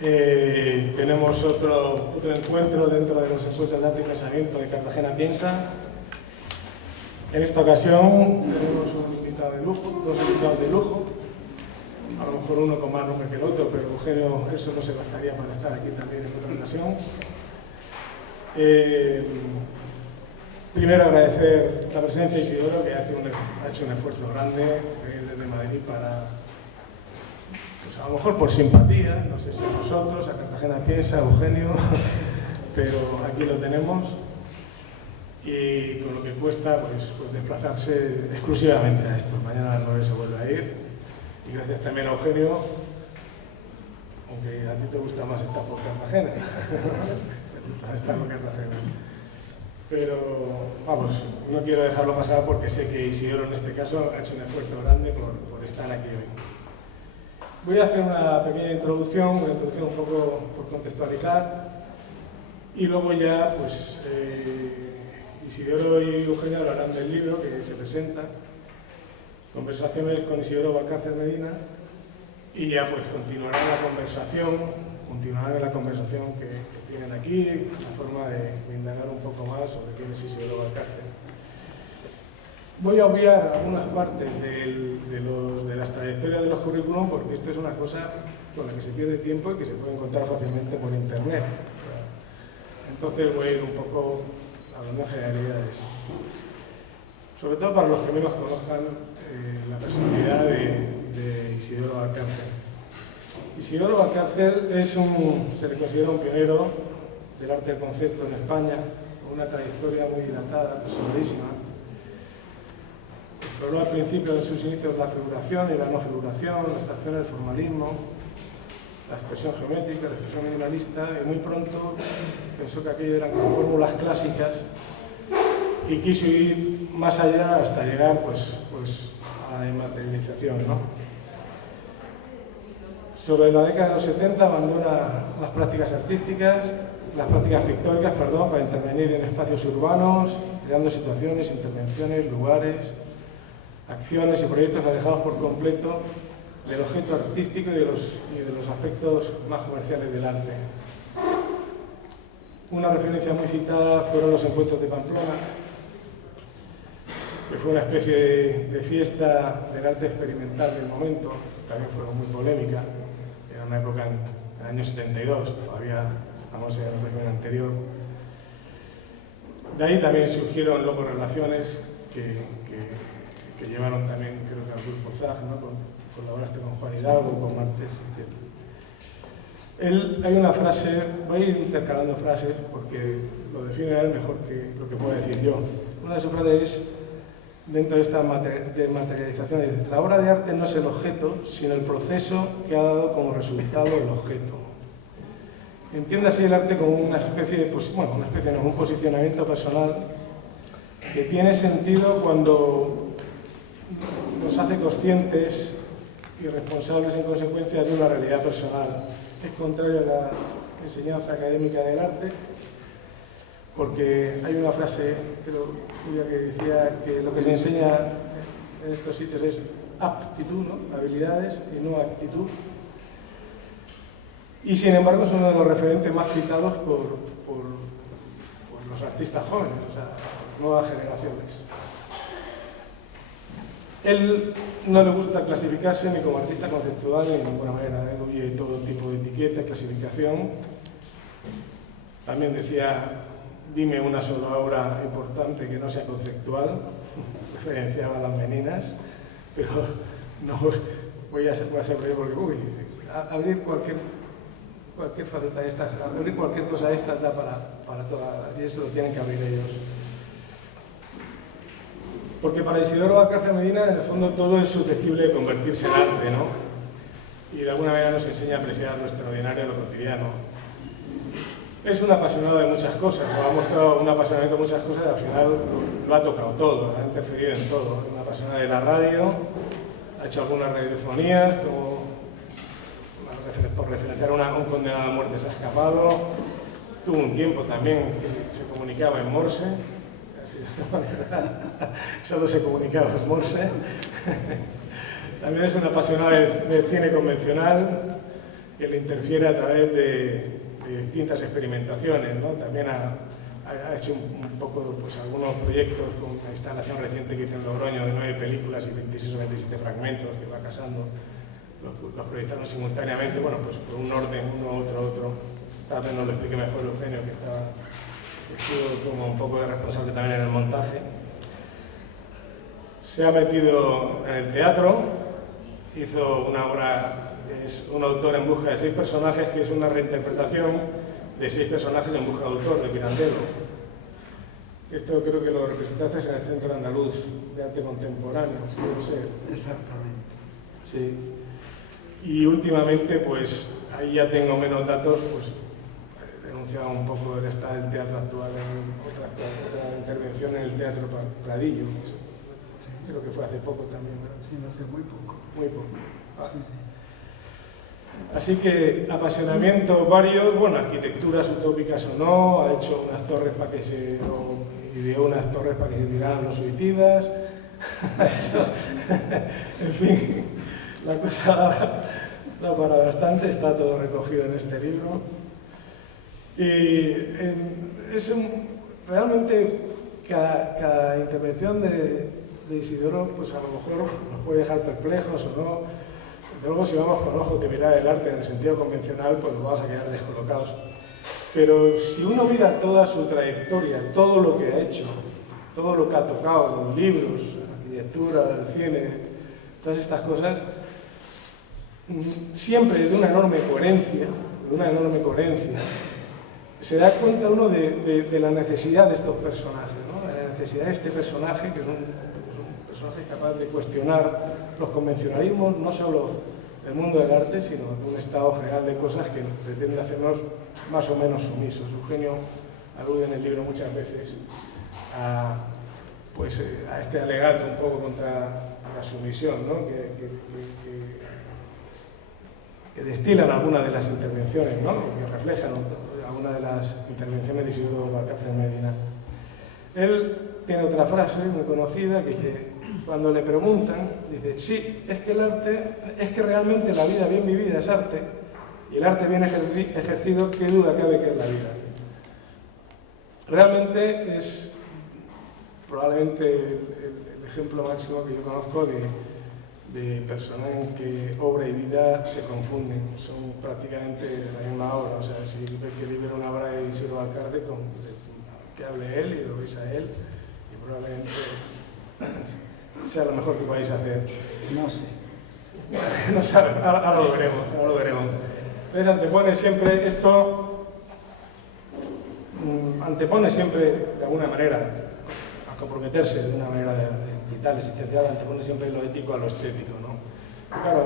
Tenemos otro encuentro dentro de los encuentros de arte y pensamiento de Cartagena Piensa. En esta ocasión tenemos un invitado de lujo, dos invitados de lujo, a lo mejor uno con más nombre que el otro, pero Eugenio, eso no se bastaría para estar aquí también en otra ocasión. Primero agradecer la presencia de Isidoro, que ha hecho un esfuerzo grande desde Madrid para, pues a lo mejor por simpatía, no sé si a nosotros, a Cartagena Piensa, a Eugenio, pero aquí lo tenemos. Y con lo que cuesta pues desplazarse exclusivamente a esto. Mañana a las 9 se vuelve a ir. Y gracias también a Eugenio, aunque a ti te gusta más estar por Cartagena. Estar por Cartagena. Pero vamos, no quiero dejarlo pasar porque sé que Isidoro en este caso ha hecho un esfuerzo grande por estar aquí hoy. Voy a hacer una pequeña introducción, un poco por contextualizar, y luego ya pues Isidoro y Eugenio hablarán del libro que se presenta, Conversaciones con Isidoro Valcárcel Medina, y ya pues continuarán la conversación que tienen aquí, la forma de indagar un poco más sobre quién es Isidoro Valcárcel. Voy a obviar algunas partes de las trayectorias de los currículum porque esto es una cosa con la que se pierde tiempo y que se puede encontrar fácilmente por internet. Entonces voy a ir un poco hablando en generalidades. Sobre todo para los que menos conozcan la personalidad de Isidoro Valcárcel. Isidoro Valcárcel se le considera un pionero del arte del concepto en España, con una trayectoria muy dilatada, personalísima. Exploró al principio de sus inicios la figuración y la no figuración, la abstracción del formalismo, la expresión geométrica, la expresión minimalista, y muy pronto pensó que aquello eran como fórmulas clásicas y quiso ir más allá hasta llegar pues a la dematerialización, ¿no? Sobre la década de los 70 abandona las prácticas pictóricas, para intervenir en espacios urbanos, creando situaciones, intervenciones, lugares, acciones y proyectos alejados por completo del objeto artístico y de los aspectos más comerciales del arte. Una referencia muy citada fueron los encuentros de Pamplona, que fue una especie de fiesta del arte experimental del momento, también fue muy polémica, era una época en el año 72, todavía estamos en el régimen anterior. De ahí también surgieron luego relaciones que llevaron también, creo que al grupo ZAG, ¿no? Colaboraste con Juan Hidalgo, con Marches, etc. Hay una frase, voy a ir intercalando frases porque lo define él mejor que lo que puedo decir yo. Una de sus frases es, dentro de esta dematerialización, dice: la obra de arte no es el objeto, sino el proceso que ha dado como resultado el objeto. Entiende así el arte como un posicionamiento personal que tiene sentido cuando nos hace conscientes y responsables en consecuencia de una realidad personal. Es contrario a la enseñanza académica del arte, porque hay una frase tuya que decía que lo que se enseña en estos sitios es aptitud, ¿no? Habilidades, y no actitud. Y sin embargo es uno de los referentes más citados por los artistas jóvenes, o sea, nuevas generaciones. Él no le gusta clasificarse ni como artista conceptual ni de ninguna manera. Él huye de todo tipo de etiqueta, clasificación. También decía: dime una sola obra importante que no sea conceptual. Referenciaba a las meninas, pero no voy a ser breve porque abrir cualquier faceta de estas, abrir cualquier cosa de estas da para toda, y eso lo tienen que abrir ellos. Porque para Isidoro Valcárcel Medina, en el fondo, todo es susceptible de convertirse en arte, ¿no? Y de alguna manera nos enseña a apreciar lo extraordinario de lo cotidiano. Es un apasionado de muchas cosas, ha mostrado un apasionamiento de muchas cosas y al final lo ha tocado todo, ha interferido en todo. Es un apasionado de la radio, ha hecho algunas radiofonías, como por referenciar un condenado a muerte se ha escapado. Tuvo un tiempo también que se comunicaba en Morse. Solo se comunicaba en Morse. También es un apasionado de cine convencional, que le interfiere a través de distintas experimentaciones, ¿no? También ha hecho un poco pues, algunos proyectos con la instalación reciente que hizo en Logroño de 9 películas y 26 o 27 fragmentos que va casando, los proyectando simultáneamente, bueno, pues por un orden, uno, otro. Tal vez nos lo explique mejor Eugenio, que estuvo como un poco de responsable también en el montaje. Se ha metido en el teatro, hizo una obra, es un autor en busca de 6 personajes, que es una reinterpretación de 6 personajes en busca de autor, de Pirandello. Esto creo que lo representaste en el Centro Andaluz de Arte Contemporáneo, no sé. Exactamente. Sí. Y últimamente, pues, ahí ya tengo menos datos, pues, he denunciado un poco el estado del teatro actual en otra intervención en el Teatro Pradillo. Sí. Creo que fue hace poco también, ¿verdad? Sí, hace muy poco. Muy poco. Sí, sí. Así que apasionamientos varios, bueno, arquitecturas utópicas o no, ha hecho unas torres para que se... ideó unas torres para que se tiraran los suicidas, ha hecho, en fin, la cosa da para bastante, está todo recogido en este libro. Y realmente cada intervención de Isidoro, pues a lo mejor nos puede dejar perplejos o no. Luego, si vamos con ojos de mirar el arte en el sentido convencional, pues nos vamos a quedar descolocados. Pero si uno mira toda su trayectoria, todo lo que ha hecho, todo lo que ha tocado, los libros, la arquitectura, el cine, todas estas cosas, siempre de una enorme coherencia, se da cuenta uno de la necesidad de estos personajes, ¿no? De la necesidad de este personaje, que es un personaje capaz de cuestionar los convencionalismos, no solo del mundo del arte, sino de un estado general de cosas que pretende hacernos más o menos sumisos. Eugenio alude en el libro muchas veces a este alegato un poco contra la sumisión, ¿no? que destilan algunas de las intervenciones, ¿no? Que reflejan algunas de las intervenciones de Isidoro Valcárcel Medina. Él tiene otra frase muy conocida que cuando le preguntan, dice, sí, es que el arte, es que realmente la vida bien vivida es arte, y el arte bien ejercido, qué duda cabe que es la vida. Realmente es probablemente el ejemplo máximo que yo conozco de personas en que obra y vida se confunden, son prácticamente la misma obra. O sea, si ves que libera una obra de Isidoro Valcárcel, que hable él y lo veis a él, y probablemente sea lo mejor que podáis hacer. No sé. No sé, ahora lo veremos, Entonces antepone siempre esto, de alguna manera, a comprometerse de una manera vital, existencial, antepone siempre lo ético a lo estético, ¿no? Claro,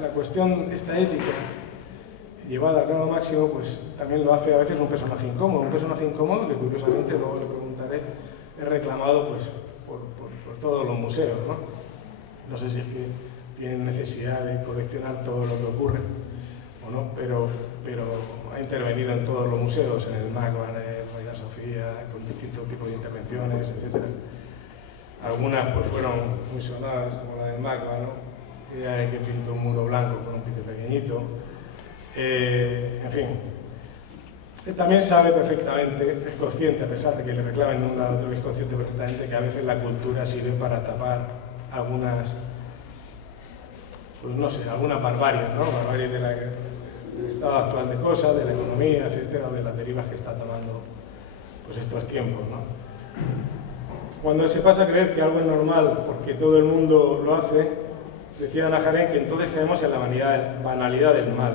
la cuestión, esta ética, llevada al grado máximo, pues también lo hace a veces un personaje incómodo que curiosamente, luego le preguntaré, es reclamado pues por todos los museos, ¿no? No sé si es que tienen necesidad de coleccionar todo lo que ocurre o no, pero ha intervenido en todos los museos, en el MACBA, en el Reina Sofía, con distintos tipos de intervenciones, etc. Algunas pues fueron muy sonadas, como la del MACBA, ¿no? Ella que pintó un muro blanco con un pito pequeñito. En fin, él también sabe perfectamente, es consciente, a pesar de que le reclamen de un lado a otro, es consciente perfectamente que a veces la cultura sirve para tapar algunas, pues no sé, algunas barbarias, ¿no? Barbarias del estado actual de cosas, de la economía, etcétera, o de las derivas que está tomando pues estos tiempos, ¿no? Cuando se pasa a creer que algo es normal porque todo el mundo lo hace, decía Hannah Arendt que entonces caemos en la banalidad del mal.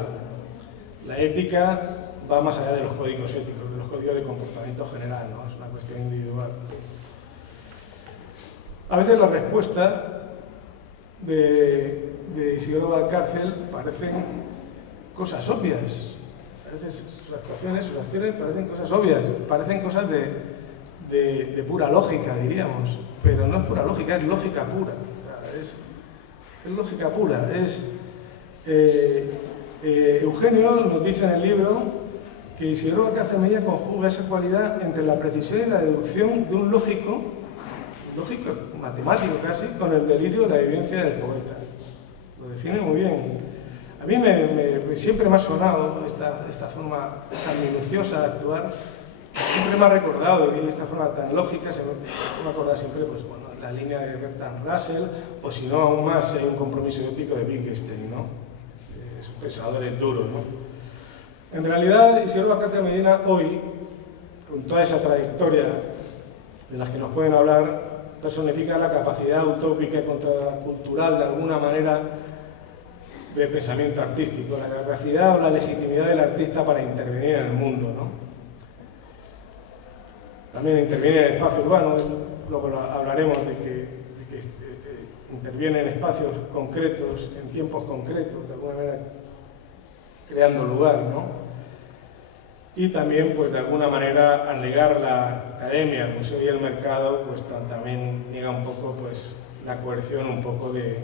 La ética va más allá de los códigos éticos, de los códigos de comportamiento general, ¿no? Es una cuestión individual. A veces la respuesta de Isidoro Valcárcel parecen cosas obvias. A veces sus actuaciones, sus acciones parecen cosas obvias, parecen cosas de pura lógica, diríamos. Pero no es pura lógica, es lógica pura. Es lógica pura. Eugenio nos dice en el libro que Isidoro Valcárcel Medina conjuga esa cualidad entre la precisión y la deducción de un lógico matemático casi, con el delirio de la vivencia del poeta. Lo define muy bien. A mí siempre me ha sonado esta forma tan minuciosa de actuar, siempre me ha recordado, y esta forma tan lógica, me acuerda siempre, pues bueno, la línea de Bertrand Russell, o si no, aún más, un compromiso ético de Wittgenstein, ¿no? Sus pensadores duros, ¿no? En realidad, Isidoro Valcárcel Medina, hoy, con toda esa trayectoria de las que nos pueden hablar, personifica la capacidad utópica y contracultural, de alguna manera, de pensamiento artístico, la capacidad o la legitimidad del artista para intervenir en el mundo, ¿no? También interviene en el espacio urbano, luego hablaremos de que interviene en espacios concretos, en tiempos concretos, de alguna manera creando lugar, ¿no? Y también, pues de alguna manera, al negar la academia, el museo y el mercado, pues también niega un poco, pues, la coerción un poco de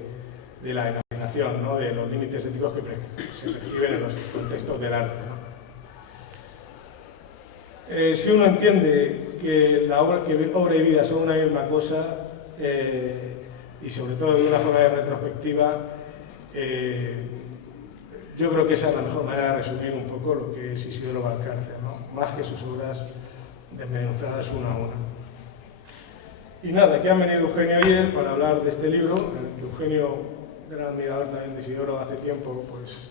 la imaginación, ¿no? De los límites éticos que se perciben en los contextos del arte, ¿no? Si uno entiende que obra y vida son una misma cosa, y sobre todo de una forma de retrospectiva, yo creo que esa es la mejor manera de resumir un poco lo que es Isidoro Valcárcel, ¿no? Más que sus obras desmenuzadas una a una. Y nada, aquí han venido Eugenio y él para hablar de este libro, en el que Eugenio, gran admirador también de Isidoro, hace tiempo, pues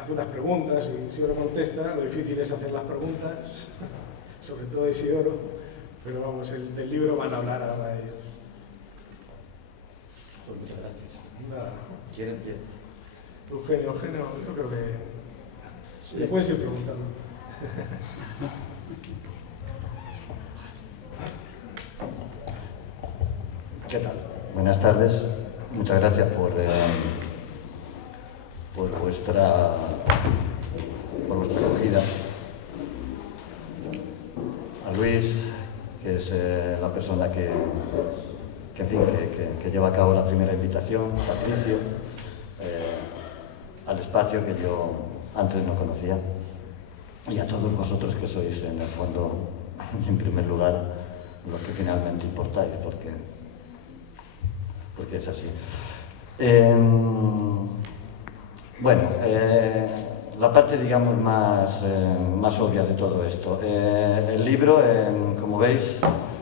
hace unas preguntas y Isidoro contesta. Lo difícil es hacer las preguntas, sobre todo de Isidoro, pero vamos, del libro van a hablar ahora ellos. Pues muchas gracias. Nada. ¿Quién empieza? Eugenio, yo creo que sí. Le puedes ir preguntando. ¿Qué tal? Buenas tardes. Muchas gracias por vuestra acogida. A Luis, que es la persona que lleva a cabo la primera invitación, Patricio, al espacio que yo antes no conocía, y a todos vosotros que sois en el fondo, en primer lugar, los que finalmente importáis, porque es así. La parte, digamos, más obvia de todo esto. El libro, como veis,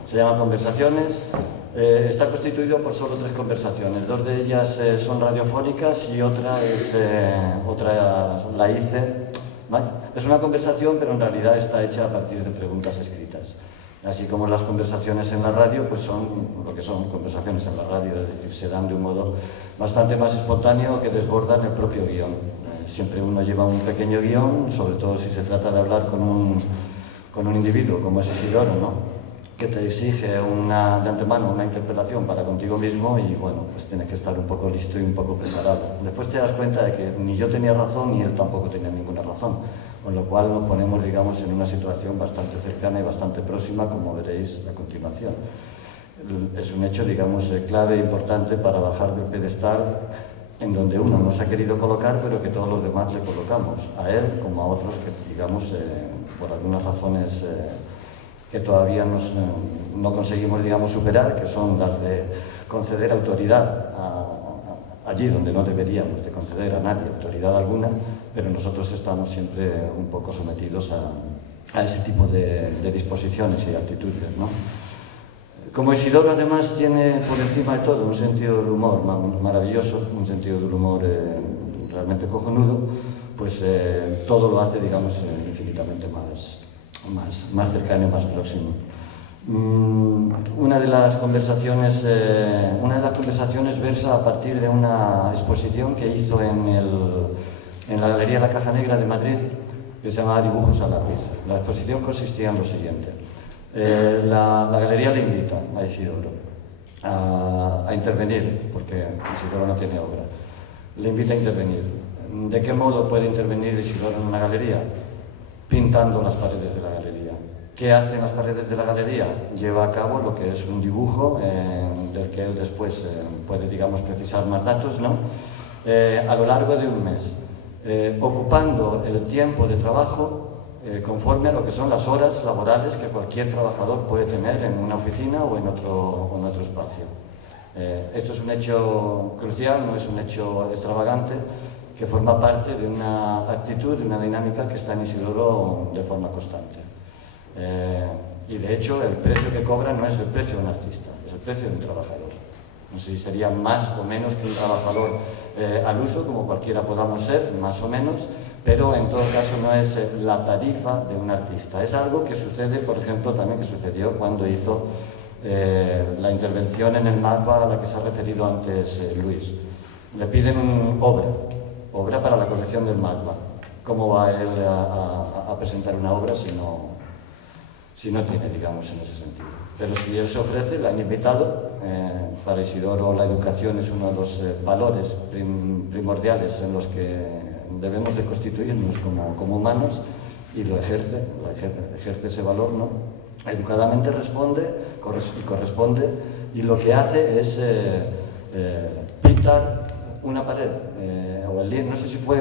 se llama Conversaciones. Está constituido por solo 3 conversaciones. 2 de ellas son radiofónicas y otra la hice. ¿Vale? Es una conversación, pero en realidad está hecha a partir de preguntas escritas. Así como las conversaciones en la radio, pues son lo que son conversaciones en la radio, es decir, se dan de un modo bastante más espontáneo que desbordan el propio guión. Siempre uno lleva un pequeño guión, sobre todo si se trata de hablar con un individuo como es Isidoro, ¿no? Que te exige de antemano una interpretación para contigo mismo y bueno, pues tienes que estar un poco listo y un poco preparado. Después te das cuenta de que ni yo tenía razón ni él tampoco tenía ninguna razón, con lo cual nos ponemos, digamos, en una situación bastante cercana y bastante próxima, como veréis a continuación. Es un hecho, digamos, clave e importante para bajar del pedestal en donde uno nos ha querido colocar, pero que todos los demás le colocamos, a él como a otros que, digamos, por algunas razones que todavía no conseguimos, digamos, superar, que son las de conceder autoridad allí donde no deberíamos de conceder a nadie autoridad alguna, pero nosotros estamos siempre un poco sometidos a ese tipo de disposiciones y actitudes, ¿no? Como Isidoro además tiene por encima de todo un sentido del humor maravilloso, un sentido del humor realmente cojonudo, pues todo lo hace, digamos, infinitamente más cercano y más próximo. Una de las conversaciones versa a partir de una exposición que hizo en la Galería La Caja Negra de Madrid, que se llamaba Dibujos a lápiz. La exposición consistía en lo siguiente. La galería le invita a Isidoro a intervenir, porque Isidoro no tiene obra. Le invita a intervenir. ¿De qué modo puede intervenir Isidoro en una galería? Pintando las paredes de la galería. ¿Qué hacen las paredes de la galería? Lleva a cabo lo que es un dibujo del que él después puede, digamos, precisar más datos, ¿no? A lo largo de un mes, ocupando el tiempo de trabajo conforme a lo que son las horas laborales que cualquier trabajador puede tener en una oficina o en otro espacio. Esto es un hecho crucial, no es un hecho extravagante, que forma parte de una actitud, de una dinámica que está en Isidoro de forma constante. Y de hecho el precio que cobra no es el precio de un artista, es el precio de un trabajador. No sé si sería más o menos que un trabajador al uso, como cualquiera podamos ser, más o menos, pero en todo caso no es la tarifa de un artista. Es algo que sucede, por ejemplo, también que sucedió cuando hizo la intervención en el MACBA a la que se ha referido antes Luis. Le piden obra para la colección del MACBA. ¿Cómo va él a presentar una obra si no tiene, digamos, en ese sentido? Pero si él se ofrece, le han invitado. Para Isidoro la educación es uno de los valores primordiales en los que debemos de constituirnos como humanos, y lo ejerce ese valor, ¿no? Educadamente corresponde, y lo que hace es pintar una pared, o no sé si fue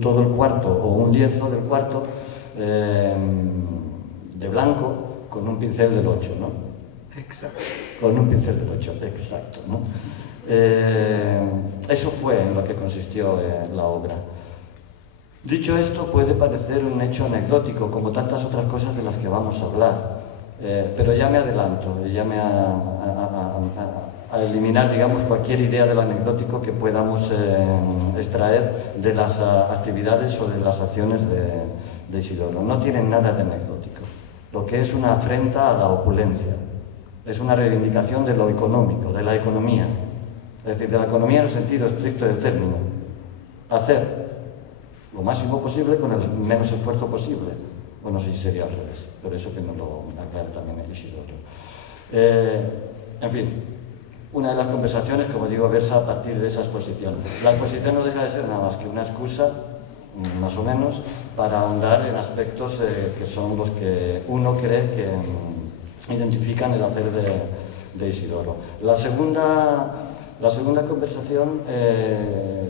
todo el cuarto o un lienzo del cuarto, de blanco, con un pincel del 8, ¿no? Exacto. Con un pincel del 8, exacto, ¿no? Eso fue en lo que consistió la obra. Dicho esto, puede parecer un hecho anecdótico, como tantas otras cosas de las que vamos a hablar, pero ya me adelanto, ya me a eliminar, digamos, cualquier idea del anecdótico que podamos extraer de las actividades o de las acciones de Isidoro. No tienen nada de anecdótico. Lo que es una afrenta a la opulencia, es una reivindicación de lo económico, de la economía, es decir, de la economía en el sentido estricto del término. Hacer lo máximo posible con el menos esfuerzo posible. Bueno, sí sería al revés, pero eso que nos lo aclara también el Isidoro. En fin, una de las conversaciones, como digo, versa a partir de esa exposición. La exposición no deja de ser nada más que una excusa, más o menos, para ahondar en aspectos que son los que uno cree que identifican el hacer de Isidoro. La segunda conversación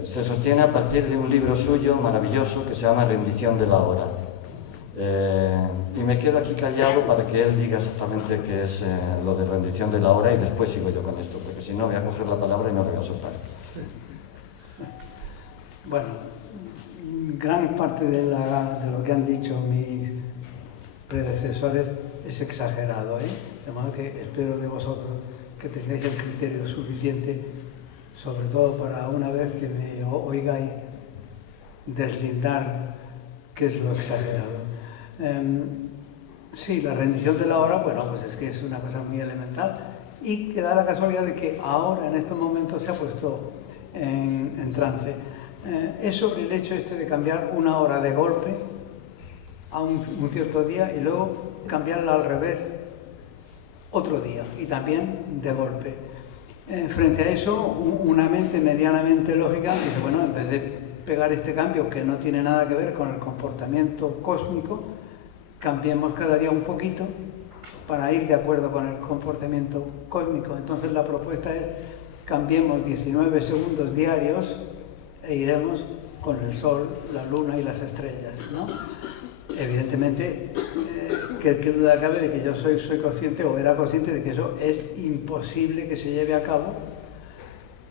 se sostiene a partir de un libro suyo maravilloso que se llama Rendición de la hora. Y me quedo aquí callado para que él diga exactamente qué es lo de rendición de la hora, y después sigo yo con esto, porque si no voy a coger la palabra y no le voy a soltar. Bueno, gran parte de lo que han dicho mis predecesores es exagerado, ¿eh? De modo que espero de vosotros que tengáis el criterio suficiente, sobre todo para una vez que me oigáis deslindar qué es lo exagerado. Sí, la rendición de la hora, bueno, pues es que es una cosa muy elemental, y que da la casualidad de que ahora, en estos momentos, se ha puesto en trance. Es sobre el hecho de cambiar una hora de golpe a un cierto día y luego cambiarla al revés otro día y también de golpe. Frente a eso, una mente medianamente lógica dice, bueno, en vez de pegar este cambio que no tiene nada que ver con el comportamiento cósmico, cambiemos cada día un poquito para ir de acuerdo con el comportamiento cósmico. Entonces la propuesta es cambiemos 19 segundos diarios e iremos con el Sol, la Luna y las estrellas, ¿no? Evidentemente, ¿qué duda cabe de que yo soy consciente o era consciente de que eso es imposible que se lleve a cabo,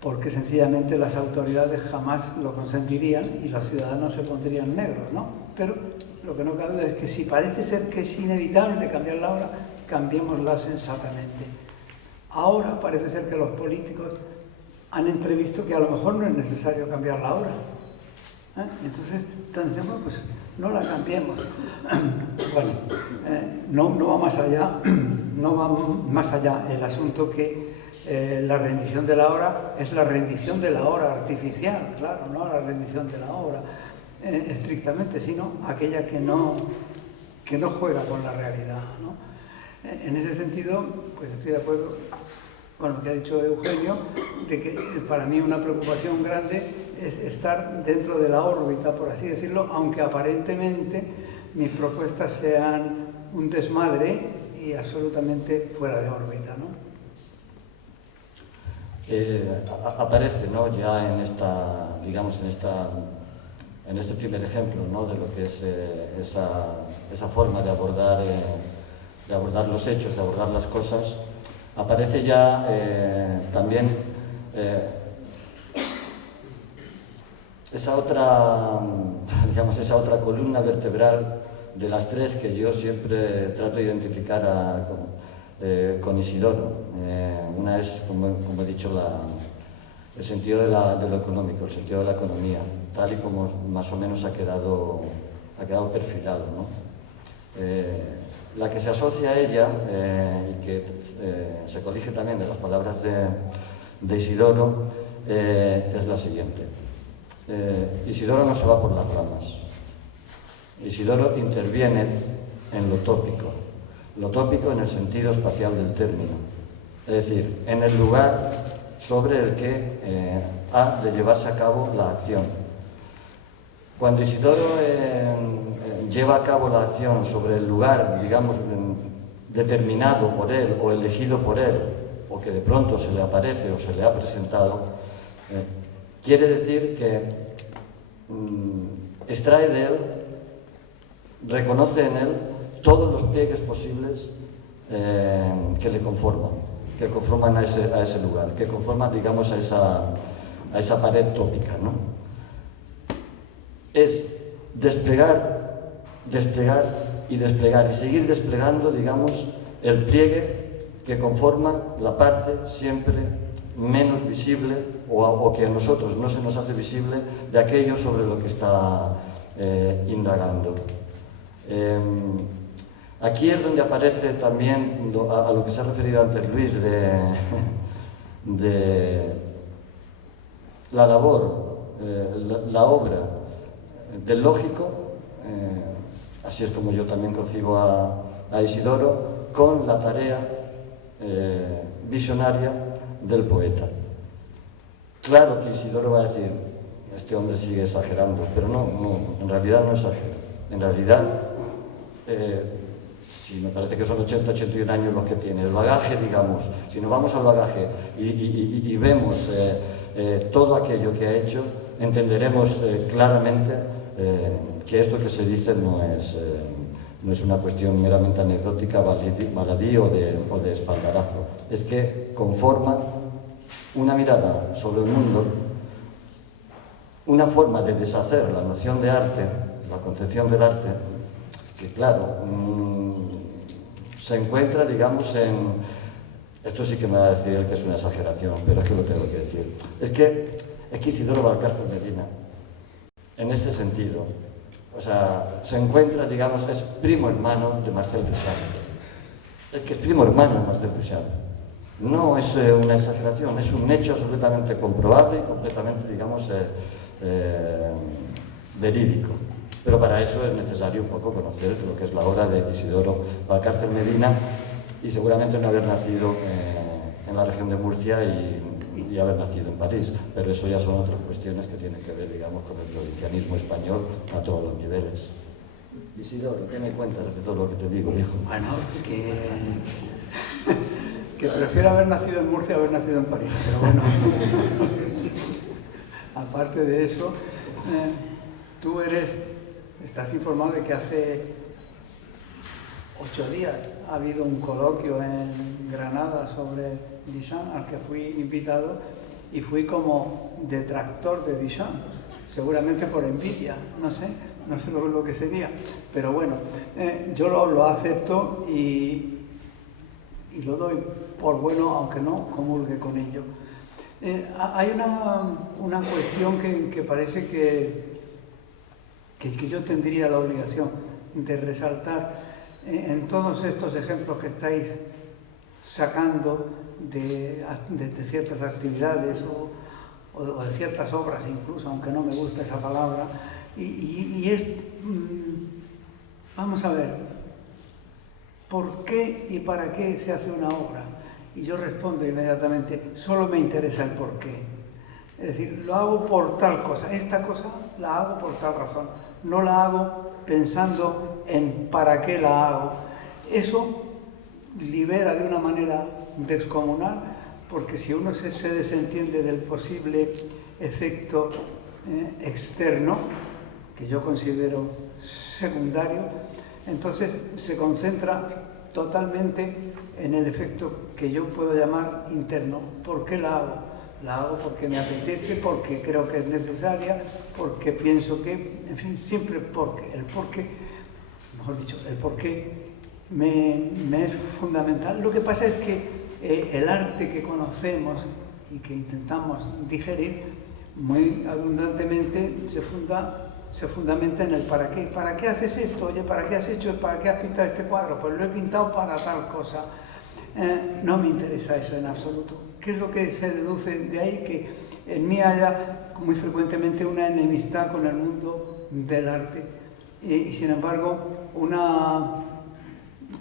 porque sencillamente las autoridades jamás lo consentirían y los ciudadanos se pondrían negros, ¿no? Pero lo que no cabe es que si parece ser que es inevitable cambiar la hora, cambiémosla sensatamente. Ahora parece ser que los políticos han entrevisto que a lo mejor no es necesario cambiar la hora. Entonces decimos, pues no la cambiemos. Bueno, no va más allá, no va más allá el asunto que la rendición de la hora es la rendición de la hora artificial, claro, no la rendición de la hora estrictamente, sino aquella que no juega con la realidad, ¿no? En ese sentido, pues estoy de acuerdo con lo que ha dicho Eugenio, de que para mí una preocupación grande es estar dentro de la órbita, por así decirlo, aunque aparentemente mis propuestas sean un desmadre y absolutamente fuera de órbita, ¿no? Aparece, ¿no?, ya en esta, digamos, en este primer ejemplo, ¿no?, de lo que es esa forma de abordar los hechos, de abordar las cosas, aparece ya también esa otra columna vertebral de las tres que yo siempre trato de identificar con Isidoro. Una es, como he dicho, el sentido de lo económico, el sentido de la economía, tal y como más o menos ha quedado perfilado, ¿no? La que se asocia a ella y que se colige también de las palabras de Isidoro es la siguiente. Isidoro no se va por las ramas. Isidoro interviene en lo tópico en el sentido espacial del término, es decir, en el lugar sobre el que ha de llevarse a cabo la acción. Cuando Isidoro lleva a cabo la acción sobre el lugar, digamos, determinado por él o elegido por él, o que de pronto se le aparece o se le ha presentado, quiere decir que extrae de él, reconoce en él todos los pliegues posibles que le conforman, que conforman a ese lugar, que conforman, digamos, a esa pared tópica, ¿no? Es desplegar y seguir desplegando, digamos, el pliegue que conforma la parte siempre menos visible o que a nosotros no se nos hace visible de aquello sobre lo que está indagando. Aquí es donde aparece también a lo que se ha referido antes Luis de la labor, la obra del lógico, así es como yo también concibo a Isidoro, con la tarea visionaria del poeta. Claro que Isidoro va a decir, este hombre sigue exagerando, pero no, en realidad no exagera. En realidad, si me parece que son 80, 81 años los que tiene, el bagaje, digamos, si nos vamos al bagaje y vemos todo aquello que ha hecho, entenderemos claramente que esto que se dice no es una cuestión meramente anecdótica, baladí o de espaldarazo. Es que conforma una mirada sobre el mundo, una forma de deshacer la noción de arte, la concepción del arte, que claro, se encuentra, digamos, esto sí que me va a decir él que es una exageración, pero es que lo tengo que decir. Es que Isidoro Valcárcel Medina, en este sentido, o sea, se encuentra, digamos, es primo hermano de Marcel Duchamp. Es que es primo hermano de Marcel Duchamp. No es una exageración, es un hecho absolutamente comprobable y completamente, digamos, verídico. Pero para eso es necesario un poco conocer lo que es la obra de Isidoro Valcárcel Medina y seguramente no haber nacido en la región de Murcia y haber nacido en París. Pero eso ya son otras cuestiones que tienen que ver, digamos, con el provincianismo español a todos los niveles. Isidoro, ¿qué me cuentas de todo lo que te digo, hijo? Bueno, que prefiero haber nacido en Murcia a haber nacido en París, pero bueno. Aparte de eso, tú estás informado de que hace 8 días ha habido un coloquio en Granada sobre Duchamp al que fui invitado y fui como detractor de Duchamp, seguramente por envidia, no sé lo que sería, pero bueno, yo lo acepto y lo doy por bueno, aunque no comulgue con ello. Hay una cuestión que parece que yo tendría la obligación de resaltar en todos estos ejemplos que estáis sacando de ciertas actividades o de ciertas obras incluso, aunque no me gusta esa palabra, y es, vamos a ver, ¿por qué y para qué se hace una obra? Y yo respondo inmediatamente, solo me interesa el por qué. Es decir, lo hago por tal cosa, esta cosa la hago por tal razón, no la hago pensando en para qué la hago. Eso libera de una manera descomunal, porque si uno se desentiende del posible efecto externo, que yo considero secundario, entonces se concentra totalmente en el efecto que yo puedo llamar interno. ¿Por qué la hago? La hago porque me apetece, porque creo que es necesaria, porque pienso que, en fin, siempre porque. El porqué, mejor dicho, el porqué me es fundamental. Lo que pasa es que el arte que conocemos y que intentamos digerir muy abundantemente se fundamenta en el para qué. ¿Para qué haces esto? Oye, ¿para qué has hecho? ¿Para qué has pintado este cuadro? Pues lo he pintado para tal cosa. No me interesa eso en absoluto. ¿Qué es lo que se deduce de ahí? Que en mí haya muy frecuentemente una enemistad con el mundo del arte y sin embargo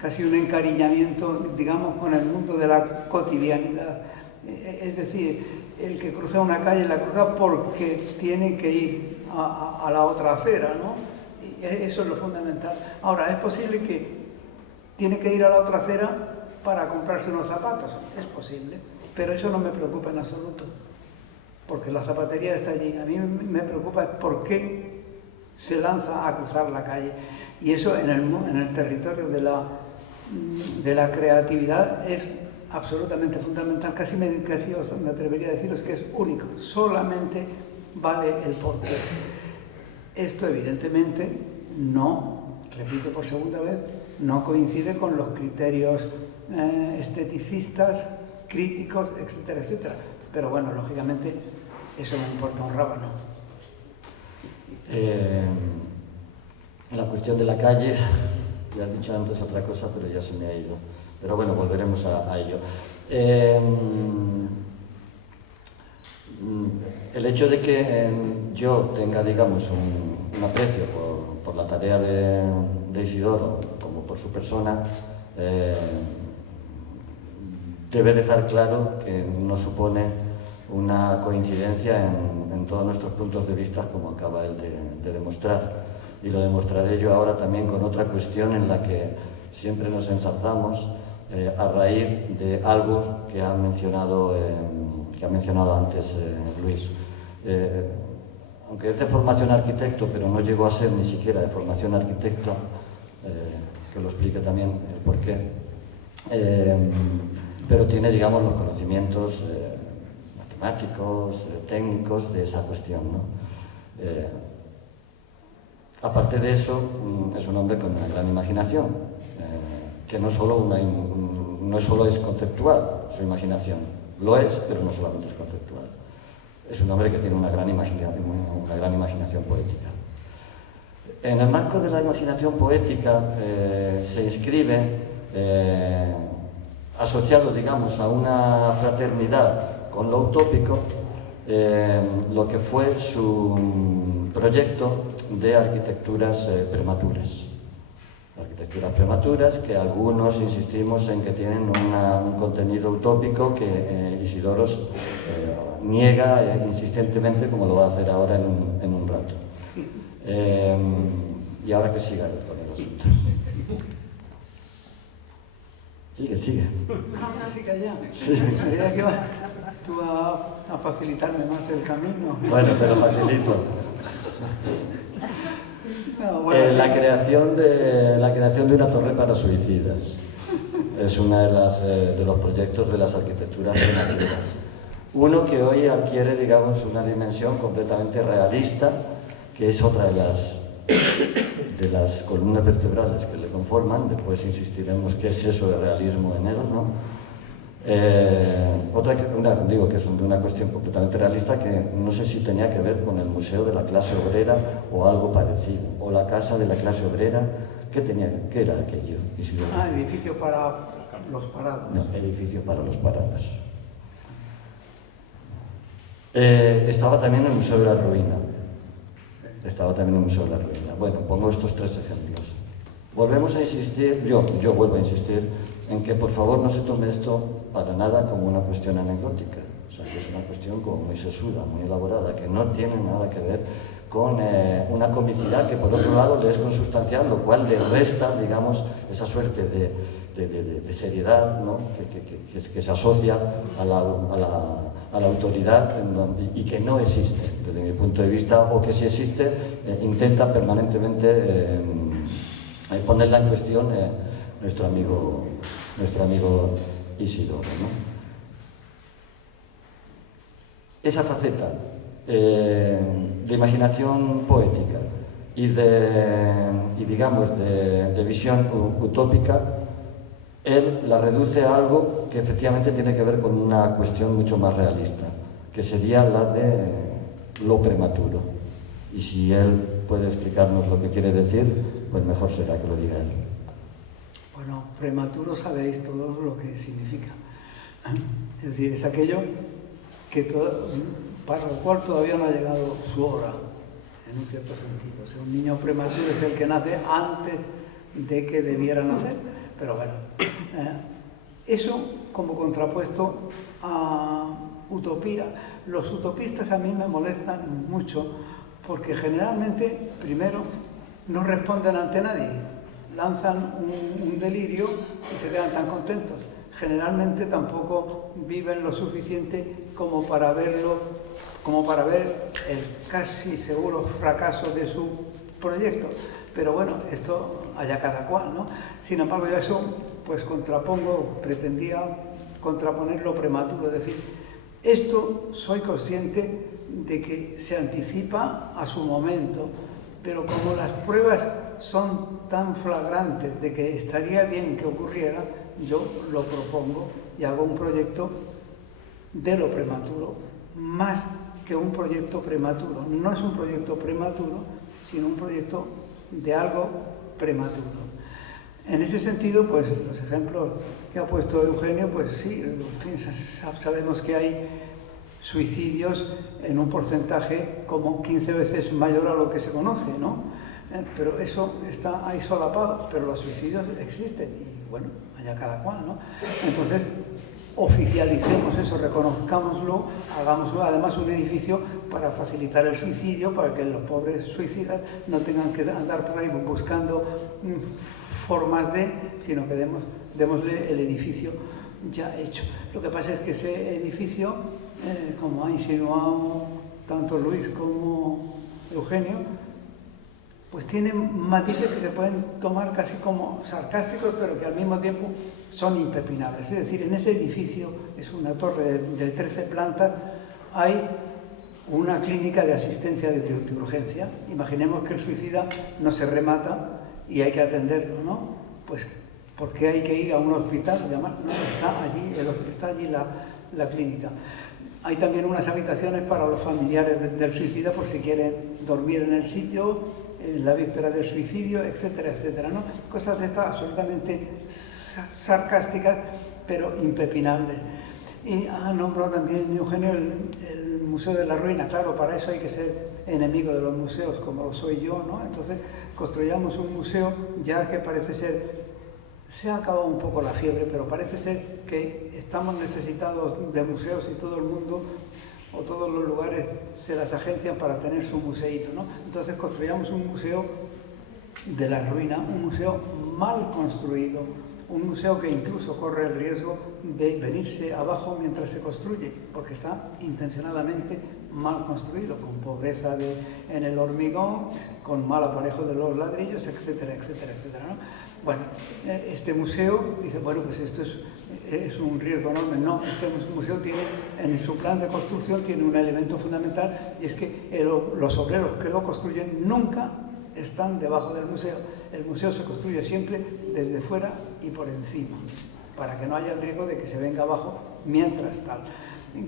casi un encariñamiento, digamos, con el mundo de la cotidianidad. Es decir, el que cruza una calle la cruza porque tiene que ir a la otra acera, ¿no? Y eso es lo fundamental. Ahora, es posible que tiene que ir a la otra acera para comprarse unos zapatos, es posible, pero eso no me preocupa en absoluto, porque la zapatería está allí. A mí me preocupa por qué se lanza a cruzar la calle, y eso en el territorio de la creatividad es absolutamente fundamental. Casi me atrevería a deciros que es único, solamente vale el porqué. Esto evidentemente no, repito por segunda vez, no coincide con los criterios esteticistas, críticos, etcétera, etcétera. Pero bueno, lógicamente, eso me importa un rábano. En la cuestión de la calle, ya has dicho antes otra cosa, pero ya se me ha ido. Pero bueno, volveremos a ello. El hecho de que yo tenga, digamos, un aprecio por la tarea de Isidoro, como por su persona, debe dejar claro que no supone una coincidencia en todos nuestros puntos de vista, como acaba él de demostrar. Y lo demostraré yo ahora también con otra cuestión en la que siempre nos enzarzamos a raíz de algo que ha mencionado antes Luis. Aunque es de formación arquitecto, pero no llegó a ser ni siquiera de formación arquitecto, que lo explique también el porqué, pero tiene, digamos, los conocimientos matemáticos, técnicos de esa cuestión, ¿no? Aparte de eso, es un hombre con una gran imaginación, que no solo es conceptual su imaginación, lo es, pero no solamente es conceptual. Es un hombre que tiene una gran imaginación poética. En el marco de la imaginación poética se inscribe, asociado, digamos, a una fraternidad con lo utópico, lo que fue su proyecto de arquitecturas prematuras. Arquitecturas prematuras que algunos insistimos en que tienen un contenido utópico que Isidoro niega insistentemente, como lo va a hacer ahora en un rato. Y ahora que siga con el asunto. Sigue. Sigue ya. Sí. Creía que ibas tú a facilitarme más el camino. Bueno, te lo facilito. No, bueno, La creación de una torre para suicidas es uno de los proyectos de las arquitecturas prematuras. Uno que hoy adquiere, digamos, una dimensión completamente realista, que es otra de las columnas vertebrales que le conforman. Después insistiremos qué es eso de realismo en él, ¿no? Digo que es una cuestión completamente realista, que no sé si tenía que ver con el Museo de la Clase Obrera o algo parecido, o la Casa de la Clase Obrera. ¿Qué era aquello? Edificio para los parados. No, edificio para los parados. Estaba también el Museo de la Ruina. Bueno, pongo estos tres ejemplos. Volvemos a insistir, yo vuelvo a insistir, en que por favor no se tome esto para nada como una cuestión anecdótica. O sea, que es una cuestión como muy sesuda, muy elaborada, que no tiene nada que ver con una comicidad que por otro lado le es consustancial, lo cual le resta, digamos, esa suerte de seriedad, ¿no? que se asocia a la autoridad y que no existe desde mi punto de vista, o que si existe intenta permanentemente ponerla en cuestión nuestro amigo nuestro amigo Isidoro, ¿no? Esa faceta de imaginación poética y digamos, de visión utópica, él la reduce a algo que efectivamente tiene que ver con una cuestión mucho más realista, que sería la de lo prematuro. Y si él puede explicarnos lo que quiere decir, pues mejor será que lo diga él. Bueno, prematuro sabéis todos lo que significa. Es decir, es aquello para lo cual todavía no ha llegado su hora, en un cierto sentido. O sea, un niño prematuro es el que nace antes de que debiera nacer. Pero bueno, eso como contrapuesto a utopía. Los utopistas a mí me molestan mucho porque generalmente, primero, no responden ante nadie, lanzan un delirio y se quedan tan contentos. Generalmente tampoco viven lo suficiente como para ver el casi seguro fracaso de su proyecto. Pero bueno, esto allá cada cual, ¿no? Sin embargo, yo eso pues pretendía contraponer lo prematuro, es decir, esto soy consciente de que se anticipa a su momento, pero como las pruebas son tan flagrantes de que estaría bien que ocurriera, yo lo propongo y hago un proyecto de lo prematuro, más que un proyecto prematuro. No es un proyecto prematuro, sino un proyecto de algo prematuro. En ese sentido, pues los ejemplos que ha puesto Eugenio, pues sí, en fin, sabemos que hay suicidios en un porcentaje como 15 veces mayor a lo que se conoce, ¿no? Pero eso está ahí solapado, pero los suicidios existen y bueno, allá cada cual, ¿no? Entonces, oficialicemos eso, reconozcámoslo, hagámoslo además un edificio para facilitar el suicidio, para que los pobres suicidas no tengan que andar por ahí buscando formas sino que démosle el edificio ya hecho. Lo que pasa es que ese edificio, como ha insinuado tanto Luis como Eugenio, pues tiene matices que se pueden tomar casi como sarcásticos, pero que al mismo tiempo son impepinables. Es decir, en ese edificio, es una torre de 13 plantas, hay una clínica de asistencia de urgencia. Imaginemos que el suicida no se remata y hay que atenderlo, ¿no? Pues, ¿por qué hay que ir a un hospital? No, está allí la clínica. Hay también unas habitaciones para los familiares del suicida por si quieren dormir en el sitio, en la víspera del suicidio, etcétera, etcétera, ¿no? Cosas de estas absolutamente sarcásticas, pero impepinables. Y ha nombrado también Eugenio el Museo de la Ruina. Claro, para eso hay que ser enemigo de los museos, como lo soy yo, ¿no? Entonces, construyamos un museo, ya que parece ser, se ha acabado un poco la fiebre, pero parece ser que estamos necesitados de museos y todo el mundo o todos los lugares se las agencian para tener su museíto, ¿no? Entonces construyamos un museo de la ruina, un museo mal construido, un museo que incluso corre el riesgo de venirse abajo mientras se construye, porque está intencionadamente mal construido, con pobreza en el hormigón, con mal aparejo de los ladrillos, etcétera, etcétera, etcétera, ¿no? Bueno, este museo dice, bueno, pues esto es un riesgo enorme. No, este museo tiene, en su plan de construcción, tiene un elemento fundamental, y es que los obreros que lo construyen nunca están debajo del museo. El museo se construye siempre desde fuera y por encima, para que no haya el riesgo de que se venga abajo mientras tal.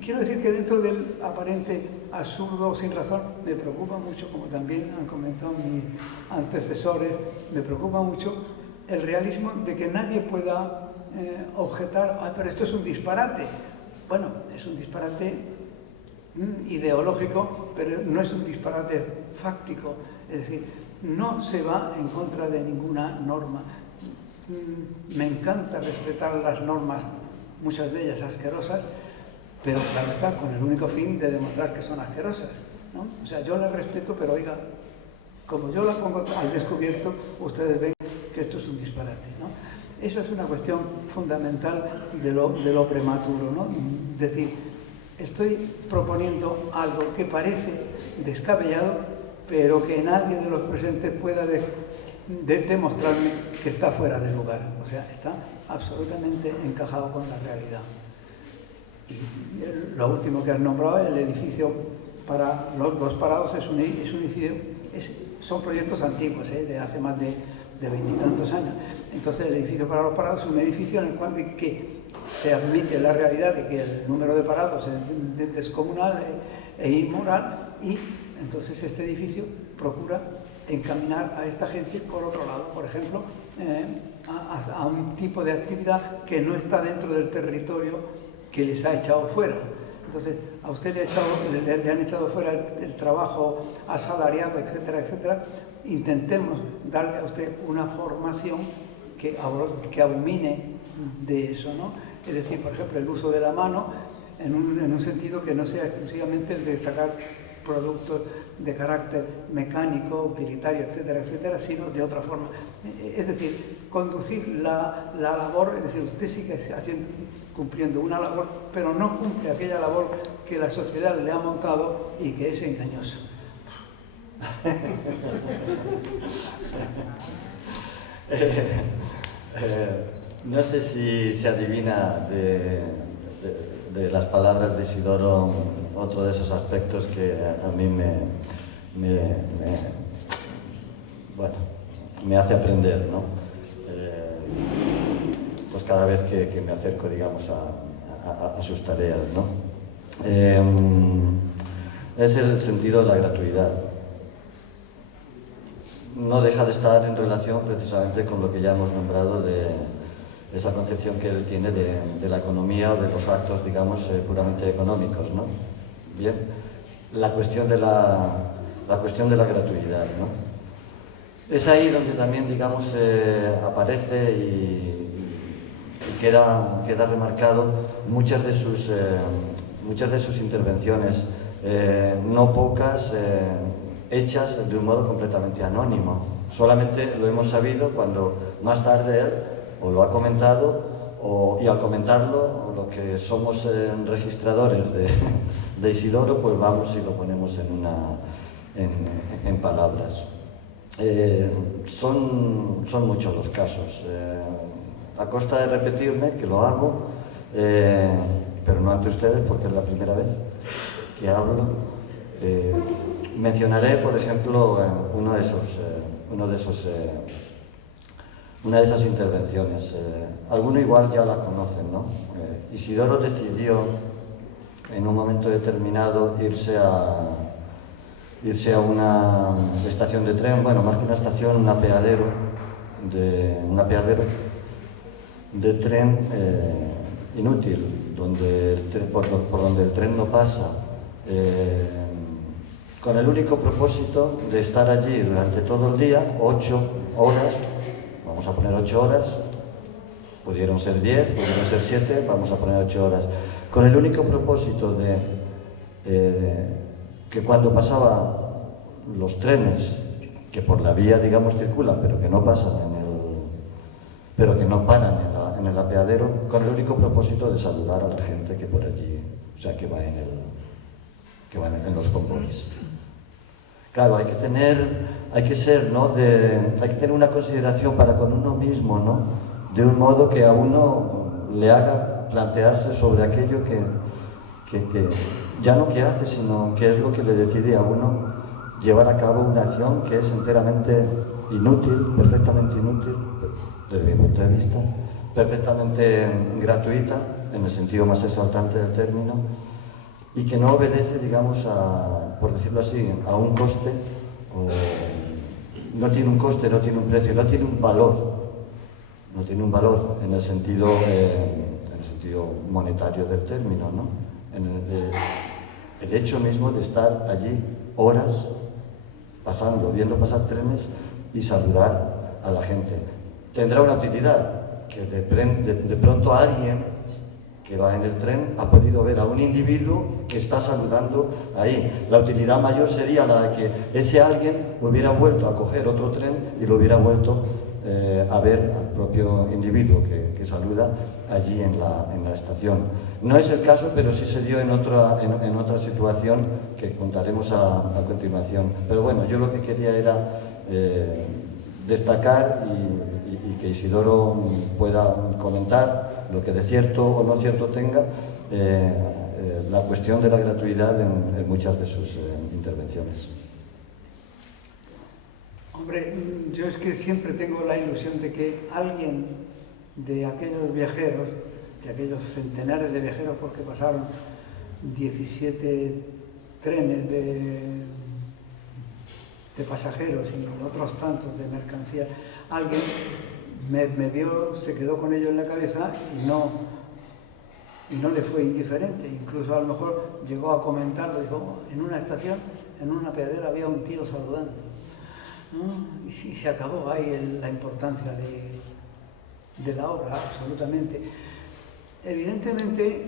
Quiero decir que dentro del aparente absurdo sin razón, me preocupa mucho, como también han comentado mis antecesores, me preocupa mucho el realismo de que nadie pueda objetar, pero esto es un disparate. Bueno, es un disparate ideológico, pero no es un disparate fáctico. Es decir, no se va en contra de ninguna norma. Me encanta respetar las normas, muchas de ellas asquerosas, pero claro está, con el único fin de demostrar que son asquerosas, ¿no? O sea, yo las respeto, pero oiga, como yo las pongo al descubierto, ustedes ven que esto es un disparate, ¿no? Eso es una cuestión fundamental de lo prematuro, ¿no? Es decir, estoy proponiendo algo que parece descabellado, pero que nadie de los presentes pueda de demostrarme que está fuera de lugar. O sea, está absolutamente encajado con la realidad. Y lo último que has nombrado, el edificio para los parados, es un edificio, son proyectos antiguos, de hace más de 20 y tantos años. Entonces el edificio para los parados es un edificio en el cual que se admite la realidad de que el número de parados es descomunal e inmoral, y entonces este edificio procura encaminar a esta gente por otro lado, por ejemplo, a un tipo de actividad que no está dentro del territorio que les ha echado fuera. Entonces, a usted le han echado fuera el trabajo asalariado, etcétera, etcétera. Intentemos darle a usted una formación que abomine de eso, ¿no? Es decir, por ejemplo, el uso de la mano en un sentido que no sea exclusivamente el de sacar productos de carácter mecánico, utilitario, etcétera, etcétera, sino de otra forma. Es decir, conducir la labor, es decir, usted sigue cumpliendo una labor, pero no cumple aquella labor que la sociedad le ha montado y que es engañosa. No sé si se adivina de las palabras de Isidoro otro de esos aspectos que a mí me hace aprender, ¿no? Pues cada vez que me acerco, digamos, a sus tareas, ¿no? Es el sentido de la gratuidad. No deja de estar en relación precisamente con lo que ya hemos nombrado de esa concepción que él tiene de la economía o de los actos, digamos, puramente económicos, ¿no? Bien, la cuestión de la gratuidad, ¿no? Es ahí donde también, digamos, aparece y queda remarcado muchas de sus intervenciones, no pocas, hechas de un modo completamente anónimo. Solamente lo hemos sabido cuando más tarde él o lo ha comentado y al comentarlo, lo que somos registradores de Isidoro, pues vamos y lo ponemos en palabras. Son muchos los casos. A costa de repetirme, que lo hago, pero no ante ustedes porque es la primera vez que hablo, mencionaré, por ejemplo, una de esas intervenciones. Alguno igual ya la conocen, ¿no? Isidoro decidió en un momento determinado irse a una estación de tren, bueno, más que una estación, un apeadero de tren inútil, por donde el tren no pasa, con el único propósito de estar allí durante todo el día, 8 horas, vamos a poner 8 horas, pudieron ser 10, pudieron ser 7, vamos a poner 8 horas, con el único propósito de que cuando pasaban los trenes, que por la vía, digamos, circulan, pero que no pasan en el apeadero, con el único propósito de saludar a la gente que por allí, o sea, que va en los convoys. Claro, hay que tener una consideración para con uno mismo, ¿no? De un modo que a uno le haga plantearse sobre aquello que ya no que hace, sino que es lo que le decide a uno llevar a cabo una acción que es enteramente inútil, perfectamente inútil, desde mi punto de vista, perfectamente gratuita, en el sentido más exaltante del término, y que no obedece, digamos, por decirlo así, a un coste, no tiene un coste, no tiene un precio, no tiene un valor en el sentido monetario del término, ¿no? El hecho mismo de estar allí horas pasando, viendo pasar trenes y saludar a la gente. Tendrá una utilidad, que de pronto alguien que va en el tren ha podido ver a un individuo que está saludando ahí. La utilidad mayor sería la de que ese alguien hubiera vuelto a coger otro tren y lo hubiera vuelto a ver al propio individuo que saluda allí en la estación. No es el caso, pero sí se dio en otra situación que contaremos a continuación. Pero bueno, yo lo que quería era destacar y que Isidoro pueda comentar lo que de cierto o no cierto tenga la cuestión de la gratuidad en muchas de sus intervenciones. Hombre, yo es que siempre tengo la ilusión de que alguien de aquellos viajeros, de aquellos centenares de viajeros, porque pasaron 17 trenes de pasajeros y otros tantos de mercancía, alguien me vio, se quedó con ello en la cabeza y no le fue indiferente. Incluso a lo mejor llegó a comentarlo, dijo, en una estación, en una peadera había un tío saludando, ¿no? Y se acabó ahí la importancia de la obra, absolutamente. Evidentemente,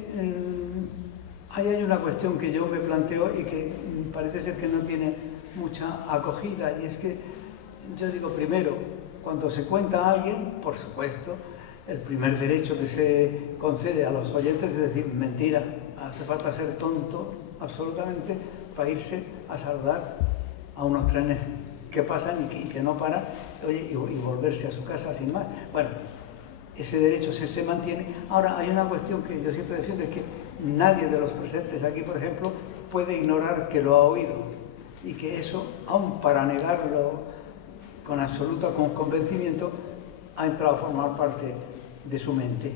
ahí hay una cuestión que yo me planteo y que parece ser que no tiene mucha acogida, y es que yo digo, primero, cuando se cuenta a alguien, por supuesto, el primer derecho que se concede a los oyentes es decir, mentira, hace falta ser tonto absolutamente para irse a saludar a unos trenes que pasan y que no paran, oye, y volverse a su casa sin más. Bueno, ese derecho se mantiene. Ahora, hay una cuestión que yo siempre defiendo, es que nadie de los presentes aquí, por ejemplo, puede ignorar que lo ha oído, y que eso, aun para negarlo con absoluto convencimiento, ha entrado a formar parte de su mente.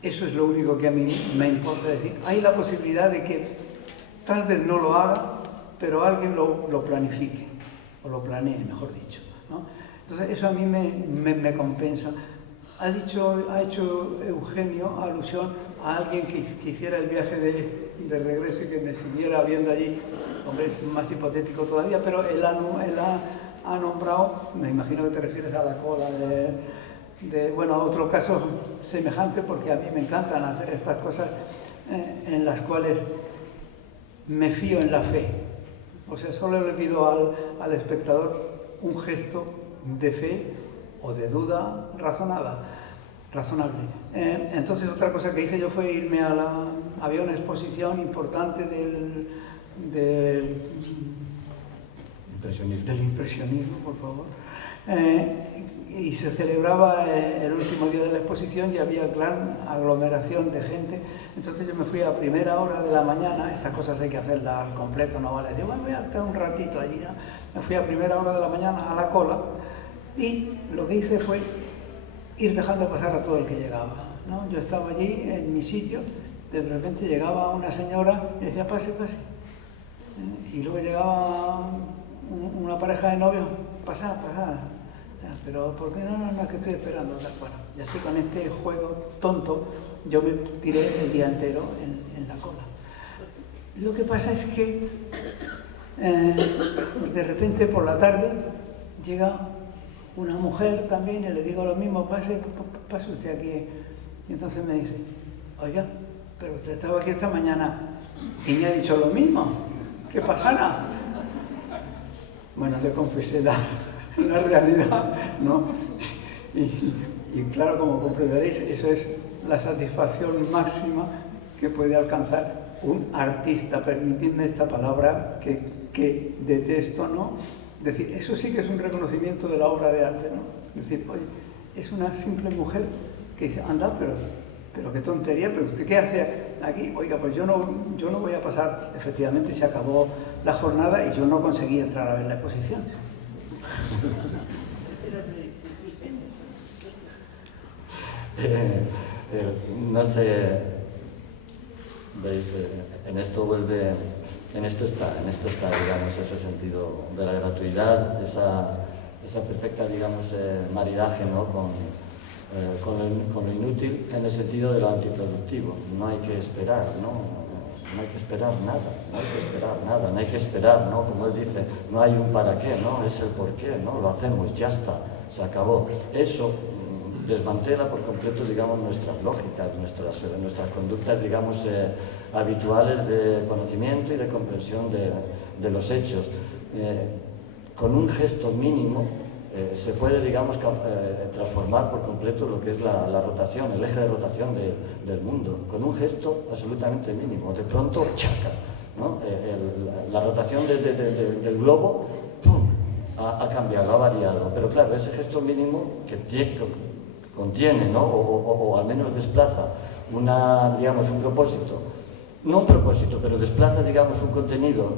Eso es lo único que a mí me importa decir. Hay la posibilidad de que tal vez no lo haga, pero alguien lo planifique, o lo planee, mejor dicho, ¿no? Entonces eso a mí me compensa. Ha hecho Eugenio alusión a alguien que hiciera el viaje de regreso y que me siguiera viendo allí. Hombre, es más hipotético todavía, pero él ha nombrado, me imagino que te refieres a la cola bueno, a otro caso semejante, porque a mí me encantan hacer estas cosas en las cuales me fío en la fe. O sea, solo le pido al espectador un gesto de fe o de duda razonable. Entonces, otra cosa que hice yo fue irme había una exposición importante del impresionismo, por favor, y se celebraba el último día de la exposición y había gran aglomeración de gente. Entonces yo me fui a primera hora de la mañana, estas cosas hay que hacerlas al completo, no vale decir, bueno, voy a estar un ratito allí, ¿no? Me fui a primera hora de la mañana a la cola y lo que hice fue ir dejando pasar a todo el que llegaba, ¿no? Yo estaba allí en mi sitio, de repente llegaba una señora y decía, pase, pase. Y luego llegaba una pareja de novios, pasad. Pero ¿por qué no? Es que estoy esperando. Bueno, y así con este juego tonto yo me tiré el día entero en la cola. Lo que pasa es que de repente por la tarde llega una mujer también y le digo lo mismo, pase usted aquí. Y entonces me dice, oiga, pero usted estaba aquí esta mañana y me ha dicho lo mismo, ¿qué pasará? Bueno, le confesé la realidad, ¿no? Y claro, como comprenderéis, eso es la satisfacción máxima que puede alcanzar un artista, permitidme esta palabra que detesto, ¿no? Es decir, eso sí que es un reconocimiento de la obra de arte, ¿no? Es decir, oye, es una simple mujer que dice, anda, pero qué tontería, pero ¿usted qué hace aquí? Oiga, pues yo no voy a pasar. Efectivamente se acabó la jornada y yo no conseguí entrar a ver la exposición. No sé, veis, en esto está, digamos, ese sentido de la gratuidad, esa perfecta, digamos, maridaje, ¿no? con lo inútil, en el sentido de lo antiproductivo. No hay que esperar, ¿no? No hay que esperar nada, no hay que esperar, ¿no? Como él dice, no hay un para qué, ¿no? Es el por qué, ¿no? Lo hacemos, ya está, se acabó. Eso desmantela por completo, digamos, nuestras lógicas, nuestras conductas, digamos, habituales de conocimiento y de comprensión de los hechos. Con un gesto mínimo se puede, digamos, transformar por completo lo que es la rotación, el eje de rotación del mundo, con un gesto absolutamente mínimo. De pronto, chaca, ¿no? La rotación del globo, ¡pum!, ha cambiado, ha variado, pero claro, ese gesto mínimo que contiene, ¿no? o al menos desplaza digamos, un propósito, no un propósito, pero desplaza, digamos, un contenido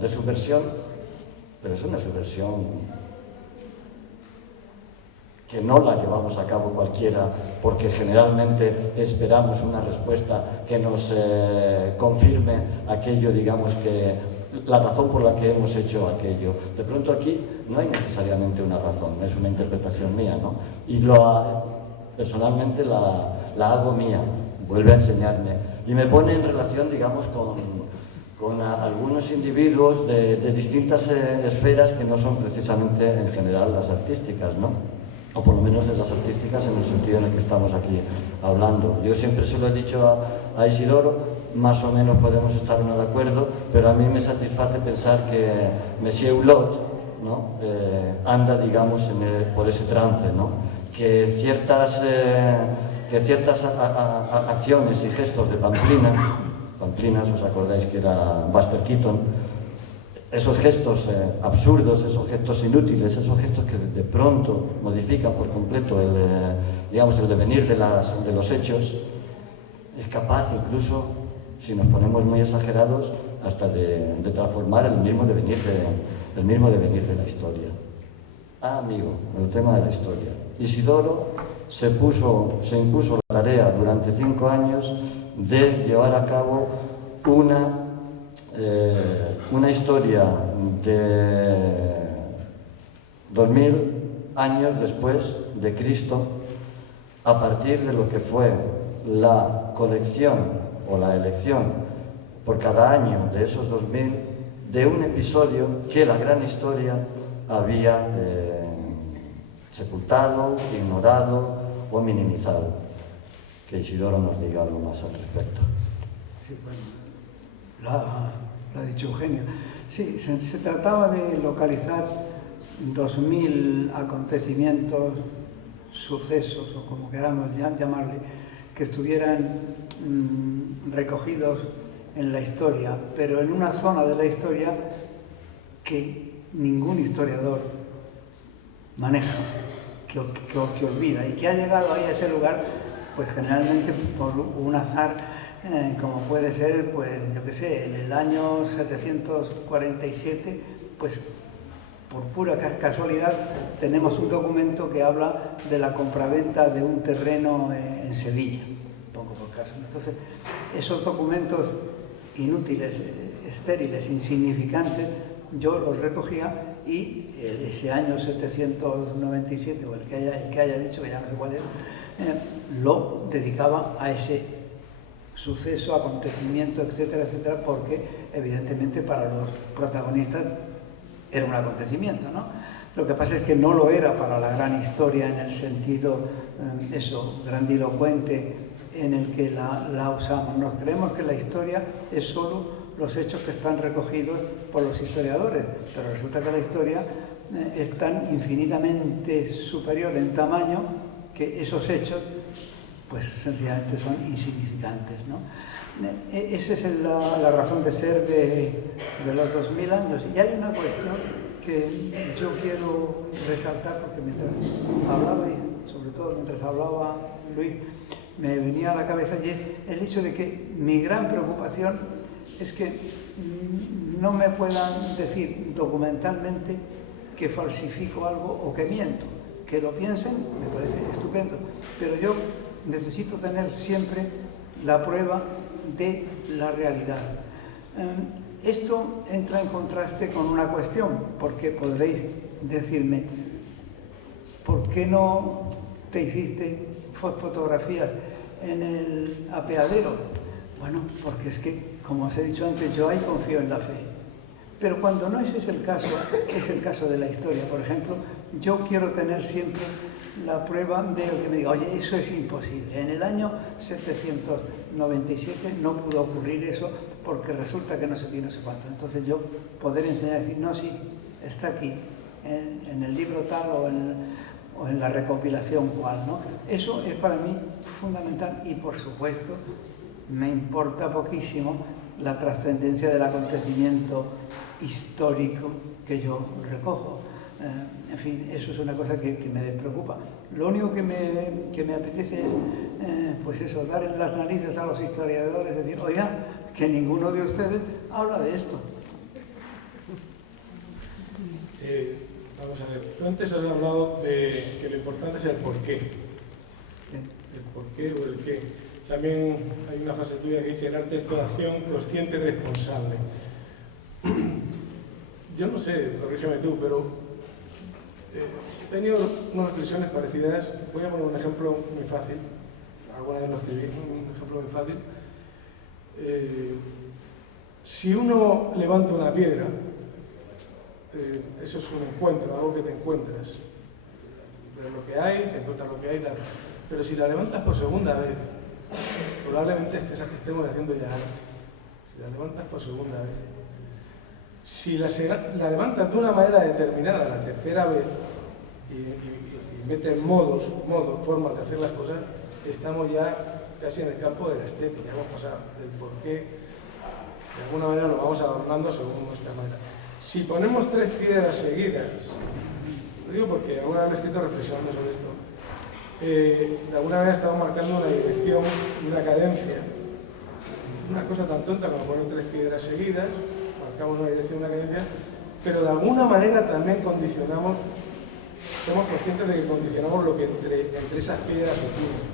de subversión, pero es una subversión que no la llevamos a cabo cualquiera, porque generalmente esperamos una respuesta que nos confirme aquello, digamos, que la razón por la que hemos hecho aquello. De pronto aquí no hay necesariamente una razón, es una interpretación mía, ¿no? Y personalmente la hago mía, vuelve a enseñarme y me pone en relación, digamos, con algunos individuos de distintas esferas que no son precisamente en general las artísticas, ¿no? O por lo menos de las artísticas en el sentido en el que estamos aquí hablando. Yo siempre se lo he dicho a Isidoro, más o menos podemos estar no de acuerdo, pero a mí me satisface pensar que Monsieur Hulot, ¿no? Anda, digamos, por ese trance, ¿no? Que ciertas acciones y gestos de Pamplinas, ¿os acordáis que era Buster Keaton? Esos gestos absurdos, esos gestos inútiles, esos gestos que de pronto modifican por completo el devenir de los hechos, es capaz incluso, si nos ponemos muy exagerados, hasta de transformar el mismo devenir de la historia. Amigo, el tema de la historia. Isidoro se impuso la tarea durante 5 años de llevar a cabo una historia de 2000 años después de Cristo, a partir de lo que fue la colección o la elección por cada año de esos 2000 de un episodio que la gran historia había sepultado, ignorado o minimizado. Que Isidoro nos diga algo más al respecto. Sí, bueno, lo ha dicho Eugenio. Sí, se trataba de localizar 2000 acontecimientos, sucesos, o como queramos llamarle, que estuvieran recogidos en la historia, pero en una zona de la historia que ningún historiador maneja, que olvida, y que ha llegado ahí a ese lugar, pues generalmente por un azar, como puede ser, pues yo qué sé, en el año 747, pues por pura casualidad tenemos un documento que habla de la compraventa de un terreno en Sevilla, pongo por caso. Entonces, esos documentos inútiles, estériles, insignificantes, yo los recogía y ese año 797, o el que haya dicho, que ya no sé cuál es, lo dedicaba a ese suceso, acontecimiento, etcétera, etcétera, porque evidentemente para los protagonistas era un acontecimiento, ¿no? Lo que pasa es que no lo era para la gran historia en el sentido, grandilocuente en el que la usamos. Nos creemos que la historia es solo los hechos que están recogidos por los historiadores, pero resulta que la historia es tan infinitamente superior en tamaño que esos hechos, pues sencillamente son insignificantes, ¿no? Esa es la razón de ser de los 2000 años. Y hay una cuestión que yo quiero resaltar, porque mientras hablaba, y sobre todo mientras hablaba Luis, me venía a la cabeza el hecho de que mi gran preocupación es que no me puedan decir documentalmente que falsifico algo o que miento. Que lo piensen, me parece estupendo, pero yo necesito tener siempre la prueba de la realidad. Esto entra en contraste con una cuestión, porque podréis decirme, ¿por qué no te hiciste fotografías en el apeadero? Bueno, porque es que, como os he dicho antes, yo ahí confío en la fe. Pero cuando no ese es el caso, es el caso de la historia. Por ejemplo, yo quiero tener siempre la prueba de lo que me diga, oye, eso es imposible. En el año 797 no pudo ocurrir eso porque resulta que no sé qué, no sé cuánto. Entonces yo poder enseñar a decir, no, sí, está aquí, en el libro tal o en la recopilación cual, ¿no? Eso es para mí fundamental y, por supuesto, me importa poquísimo la trascendencia del acontecimiento histórico que yo recojo. En fin, eso es una cosa que me preocupa. Lo único que me apetece es, pues eso, dar en las narices a los historiadores, decir, oiga, que ninguno de ustedes habla de esto. Vamos a ver, tú antes has hablado de que lo importante es el porqué. El porqué o el qué. También hay una frase tuya que dice, el arte es toda acción consciente y responsable. Yo no sé, corrígeme tú, pero he tenido unas reflexiones parecidas. Voy a poner un ejemplo muy fácil. Alguna vez lo escribí, un ejemplo muy fácil. Si uno levanta una piedra, eso es un encuentro, algo que te encuentras. Ves lo que hay, te encuentras lo que hay, tal. Pero si la levantas por segunda vez, probablemente estemos haciendo ya algo. Si la levantas por segunda vez. Si la levantas de una manera determinada la tercera vez y metes formas de hacer las cosas, estamos ya casi en el campo de la estética. Hemos pasado del porqué, de alguna manera lo vamos adornando según nuestra manera. Si ponemos 3 piedras seguidas, lo digo porque alguna vez he escrito reflexionando sobre esto, de alguna manera estamos marcando una dirección y una cadencia. Una cosa tan tonta como poner 3 piedras seguidas, marcamos una dirección y una cadencia, pero de alguna manera también condicionamos, somos conscientes de que condicionamos lo que entre esas piedras ocurre.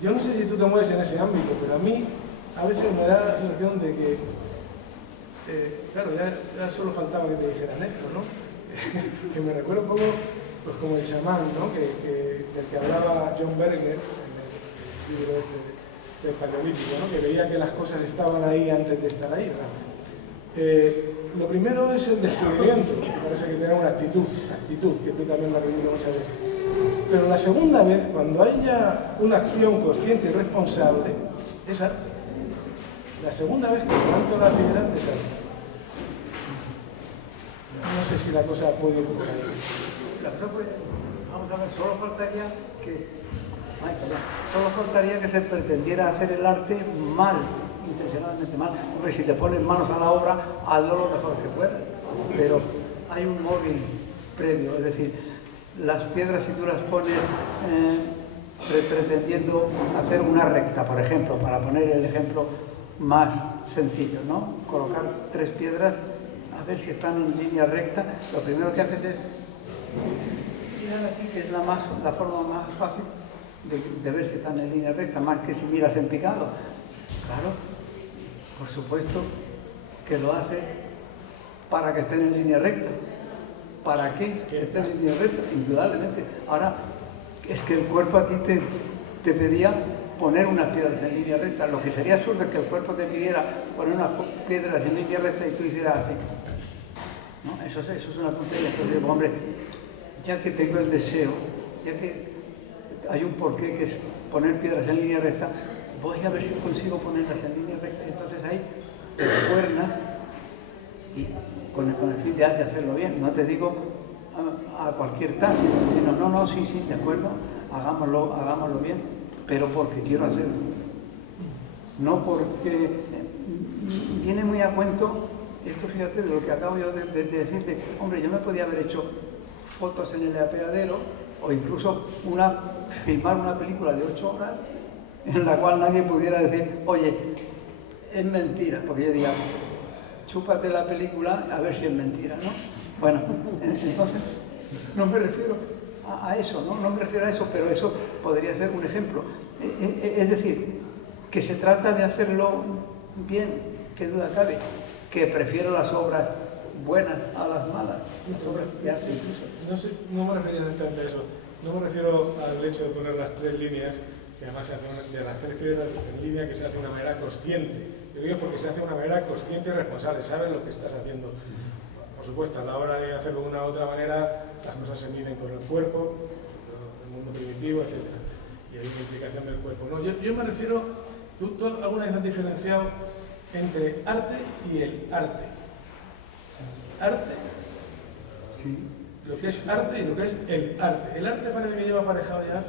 Yo no sé si tú te mueves en ese ámbito, pero a mí a veces me da la sensación de que, claro, ya solo faltaba que te dijeran esto, ¿no? Que me recuerda un poco, pues como el chamán, ¿no? Del que hablaba John Berger, en el libro del Paleolítico, ¿no? Que veía que las cosas estaban ahí antes de estar ahí, ¿no? Lo primero es el descubrimiento, me parece que tenga una actitud, que tú también lo has vivido muchas veces. Pero la segunda vez, cuando haya una acción consciente y responsable, es arte. La segunda vez que levanto la piedra es arte. No sé si la cosa puede ir por ahí. Vamos a ver, solo faltaría que se pretendiera hacer el arte mal, intencionalmente mal. Hombre, si te pones manos a la obra, hazlo lo mejor que puedas. Pero hay un móvil previo, es decir, las piedras si tú las pones pretendiendo hacer una recta, por ejemplo, para poner el ejemplo más sencillo, ¿no? Colocar 3 piedras, a ver si están en línea recta, lo primero que haces es mirar así, que es la forma más fácil de ver si están en línea recta, más que si miras en picado. Claro, por supuesto que lo hace para que estén en línea recta. ¿Para qué estén en línea recta? Indudablemente. Ahora, es que el cuerpo a ti te pedía poner unas piedras en línea recta. Lo que sería absurdo es que el cuerpo te pidiera poner unas piedras en línea recta y tú hicieras así. ¿No? Eso es una tontería. Entonces digo, hombre, ya que tengo el deseo, ya que hay un porqué que es poner piedras en línea recta, voy a ver si consigo ponerlas en línea recta. Entonces ahí te esfuerzas y con el fin de hacerlo bien. No te digo a cualquier tal, sino sí, de acuerdo, hagámoslo bien, pero porque quiero hacerlo. No porque viene muy a cuento esto, fíjate, de lo que acabo yo de decirte. Hombre, yo me podía haber hecho fotos en el apeadero o incluso filmar una película de 8 horas en la cual nadie pudiera decir, oye, es mentira, porque yo diga, chúpate la película a ver si es mentira, ¿no? Bueno, entonces no me refiero a eso, ¿no? No me refiero a eso, pero eso podría ser un ejemplo. Es decir, que se trata de hacerlo bien, qué duda cabe, que prefiero las obras buenas a las malas, las obras de arte incluso. No me refería exactamente a eso, no me refiero al hecho de poner las 3 líneas, que además se hace de las 3 piedras en línea que se hace de una manera consciente. Yo digo porque se hace de una manera consciente y responsable, sabes lo que estás haciendo. Por supuesto, a la hora de hacerlo de una u otra manera, las cosas se miden con el cuerpo, el mundo primitivo, etc. Y hay una implicación del cuerpo. No, yo me refiero, tú alguna vez has diferenciado entre arte y el arte. Arte, sí. Lo que es arte y lo que es el arte. El arte parece que lleva aparejado ya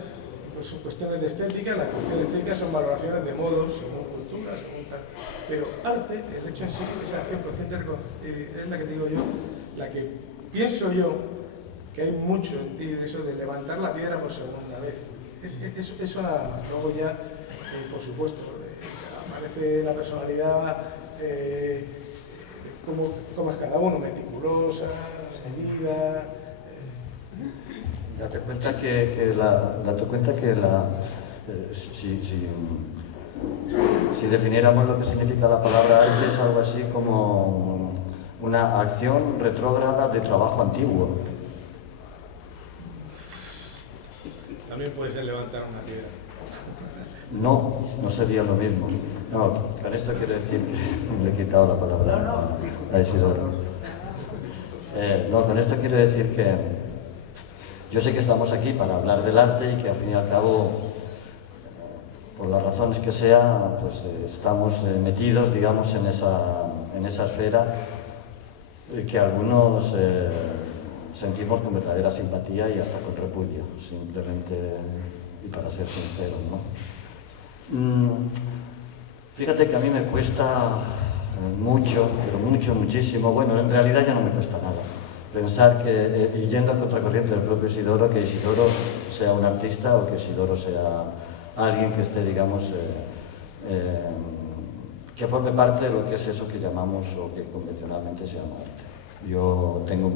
pues, son cuestiones de estética. Las cuestiones estéticas son valoraciones de modos, según cultura, según tal. Pero arte, el hecho en sí, esa acción consciente es la que te digo yo, la que pienso yo que hay mucho en ti de eso de levantar la piedra por segunda vez. Luego ya, por supuesto, aparece la personalidad, cómo es cada uno, meticulosa, medida. Date cuenta si definiéramos lo que significa la palabra arte, es algo así como una acción retrógrada de trabajo antiguo. También puede ser levantar una piedra. No sería lo mismo. No, con esto quiero decir que le he quitado la palabra a Isidoro. Con esto quiero decir que yo sé que estamos aquí para hablar del arte y que al fin y al cabo, por las razones que sea, pues estamos metidos, digamos, en esa esfera que algunos sentimos con verdadera simpatía y hasta con repudio, simplemente, y para ser sinceros, ¿no? Fíjate que a mí me cuesta mucho, pero muchísimo, bueno, en realidad ya no me cuesta nada, pensar que, y yendo a contracorriente del propio Isidoro, que Isidoro sea un artista o que Isidoro sea alguien que esté, digamos, que forme parte de lo que es eso que llamamos o que convencionalmente se llama arte. Yo tengo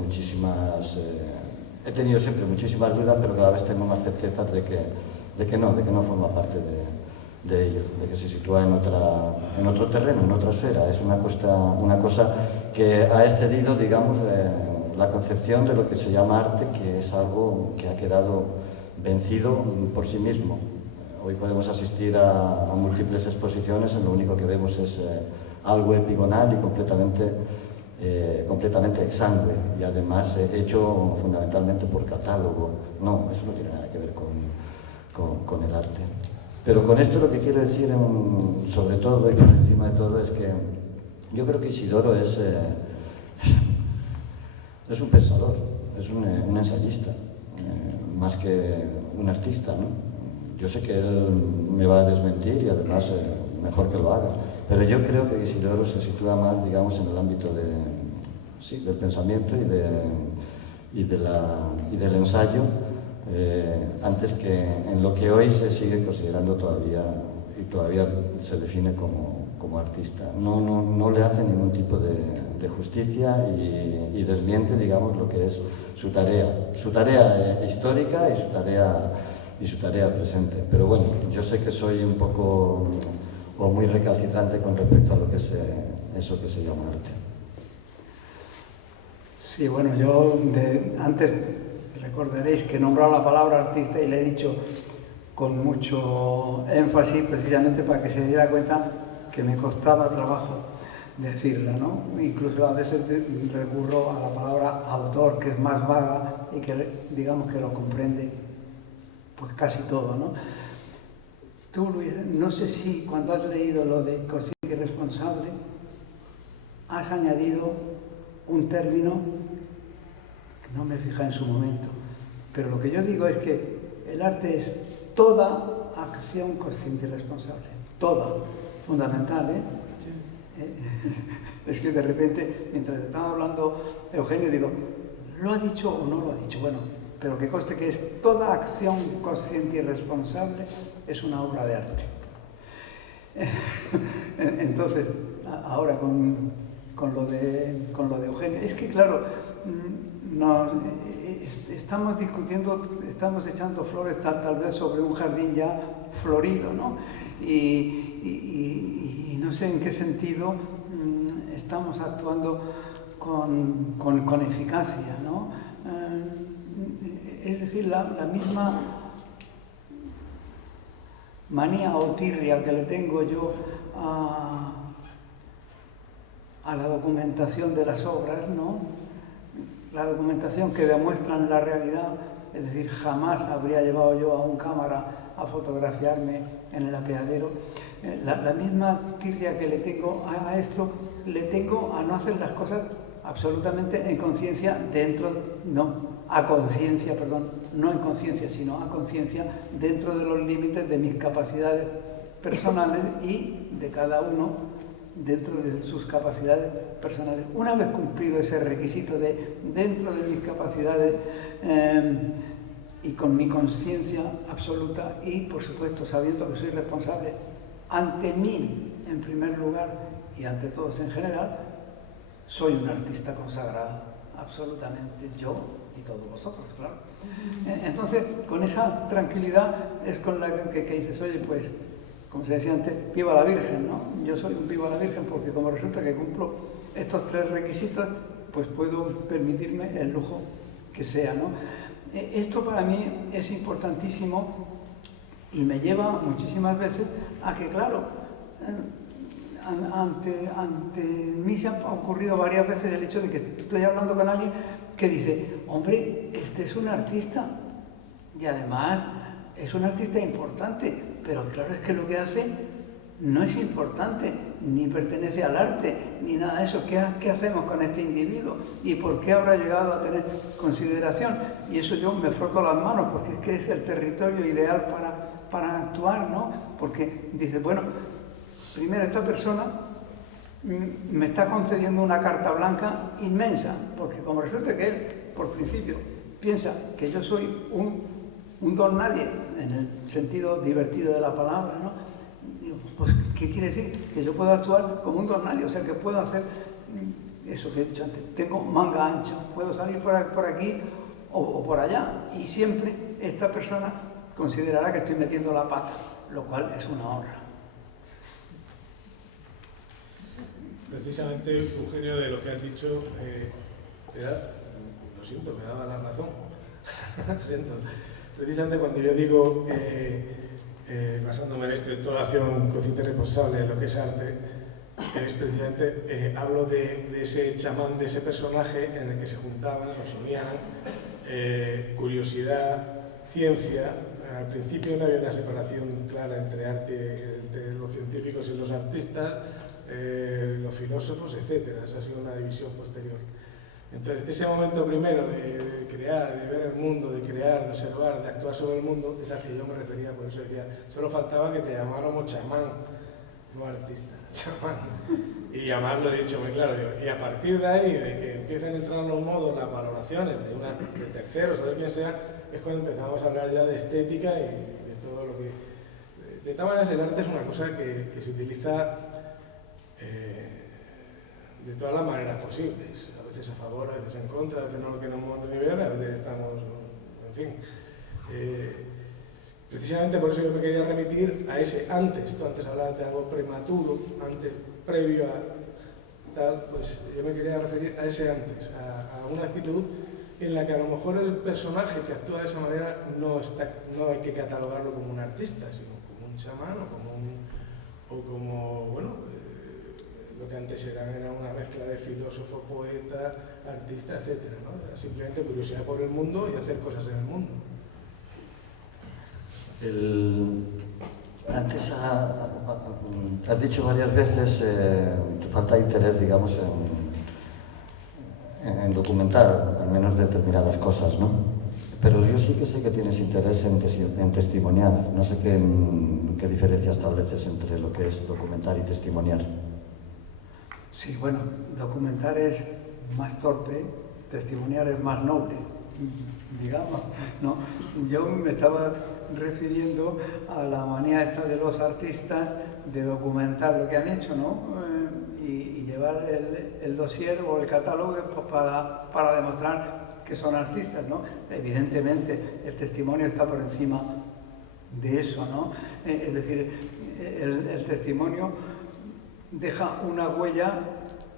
he tenido siempre muchísimas dudas, pero cada vez tengo más certezas de que no forma parte de ello, de que se sitúa en otro terreno, en otra esfera. Es una cosa que ha excedido, digamos, la concepción de lo que se llama arte, que es algo que ha quedado vencido por sí mismo. Hoy podemos asistir a múltiples exposiciones, en lo único que vemos es algo epigonal y completamente exangüe, y además hecho fundamentalmente por catálogo. No, eso no tiene nada que ver con el arte. Pero con esto lo que quiero decir, sobre todo y por encima de todo, es que yo creo que Isidoro es un pensador, es un ensayista, más que un artista, ¿no? Yo sé que él me va a desmentir y además mejor que lo haga, pero yo creo que Isidoro se sitúa más, digamos, en el ámbito del pensamiento y del ensayo, antes que en lo que hoy se sigue considerando todavía se define como artista. No le hace ningún tipo de justicia y desmiente, digamos, lo que es su tarea histórica y su tarea presente. Pero bueno, yo sé que soy un poco o muy recalcitrante con respecto a lo que es eso que se llama arte. Sí, bueno, yo antes recordaréis que he nombrado la palabra artista y le he dicho con mucho énfasis, precisamente para que se diera cuenta que me costaba trabajo decirla, ¿no? Incluso a veces recurro a la palabra autor, que es más vaga y que digamos que lo comprende pues casi todo, ¿no? Tú, Luis, no sé si cuando has leído lo de consciente y responsable has añadido un término que no me fijé en su momento, pero lo que yo digo es que el arte es toda acción consciente y responsable, toda, fundamental, ¿eh? Es que de repente, mientras estaba hablando Eugenio, digo, ¿lo ha dicho o no lo ha dicho? Bueno, pero que conste que es toda acción consciente y responsable es una obra de arte. Entonces, ahora con lo de Eugenio, es que claro, estamos discutiendo, estamos echando flores tal vez sobre un jardín ya florido, ¿no? Y no sé en qué sentido estamos actuando con eficacia, ¿no? Es decir, la misma manía o tirria que le tengo yo a la documentación de las obras, ¿no? La documentación que demuestran la realidad, es decir, jamás habría llevado yo a un cámara a fotografiarme en el apeadero. La misma tirria que le tengo a esto, le tengo a no hacer las cosas absolutamente en conciencia no en conciencia, sino a conciencia dentro de los límites de mis capacidades personales y de cada uno dentro de sus capacidades personales. Una vez cumplido ese requisito de dentro de mis capacidades y con mi conciencia absoluta y, por supuesto, sabiendo que soy responsable ante mí, en primer lugar, y ante todos en general, soy un artista consagrado, absolutamente, yo y todos vosotros, claro. Entonces, con esa tranquilidad es con la que dices, oye, pues, como se decía antes, viva la Virgen, ¿no? Yo soy un viva la Virgen porque como resulta que cumplo estos 3 requisitos, pues puedo permitirme el lujo que sea, ¿no? Esto para mí es importantísimo y me lleva muchísimas veces a que, claro, ante mí se ha ocurrido varias veces el hecho de que estoy hablando con alguien que dice, hombre, este es un artista y además es un artista importante, pero claro, es que lo que hace no es importante, ni pertenece al arte, ni nada de eso. ¿Qué hacemos con este individuo? ¿Y por qué habrá llegado a tener consideración? Y eso yo me froto las manos, porque es que es el territorio ideal para actuar, ¿no? Porque dice, bueno, primero esta persona me está concediendo una carta blanca inmensa, porque como resulta que él, por principio, piensa que yo soy un don nadie, en el sentido divertido de la palabra, ¿no? Digo, pues, ¿qué quiere decir? Que yo puedo actuar como un don nadie, o sea, que puedo hacer eso que he dicho antes, tengo manga ancha, puedo salir por aquí o por allá, y siempre esta persona considerará que estoy metiendo la pata, lo cual es una honra. Precisamente, Eugenio, de lo que has dicho, lo siento, me daba la razón. Lo siento. Precisamente cuando yo digo, basándome en esto, en toda acción consciente y responsable de lo que es arte, es precisamente, hablo de ese chamán, de ese personaje en el que se juntaban, o sonían, curiosidad, ciencia. Al principio no había una separación clara entre arte, entre los científicos y los artistas, los filósofos, etc. Esa ha sido una división posterior. Entonces, ese momento primero de crear, de ver el mundo, de crear, de observar, de actuar sobre el mundo, es al que yo me refería, por eso decía, solo faltaba que te llamáramos chamán, no artista, chamán. Y llamarlo, he dicho muy claro, digo, y a partir de ahí, de que empiecen a entrar en los modos, las valoraciones de terceros o de quien sea, es cuando empezamos a hablar ya de estética y de todo lo que... De todas maneras, el arte es una cosa que se utiliza de todas las maneras posibles, a veces a favor, a veces en contra, a veces no lo queremos ni ver, a veces estamos, en fin. Precisamente por eso yo me quería remitir a ese antes. Tú antes hablabas de algo prematuro, antes, previo a tal, pues yo me quería referir a ese antes, a una actitud en la que a lo mejor el personaje que actúa de esa manera no hay que catalogarlo como un artista, sino como un chamán o como bueno, lo que antes era una mezcla de filósofo, poeta, artista, etc., ¿no? Era simplemente curiosidad por el mundo y hacer cosas en el mundo. Antes has dicho varias veces que falta interés, digamos, en documentar al menos determinadas cosas, ¿no? Pero yo sí que sé que tienes interés en testimoniar. No sé qué diferencia estableces entre lo que es documentar y testimoniar. Sí, bueno, documentar es más torpe, testimoniar es más noble, digamos, ¿no? Yo me estaba refiriendo a la manía esta de los artistas de documentar lo que han hecho, ¿no? Y llevar el dossier o el catálogo para demostrar que son artistas, ¿no? Evidentemente, el testimonio está por encima de eso, ¿no? Es decir, el testimonio deja una huella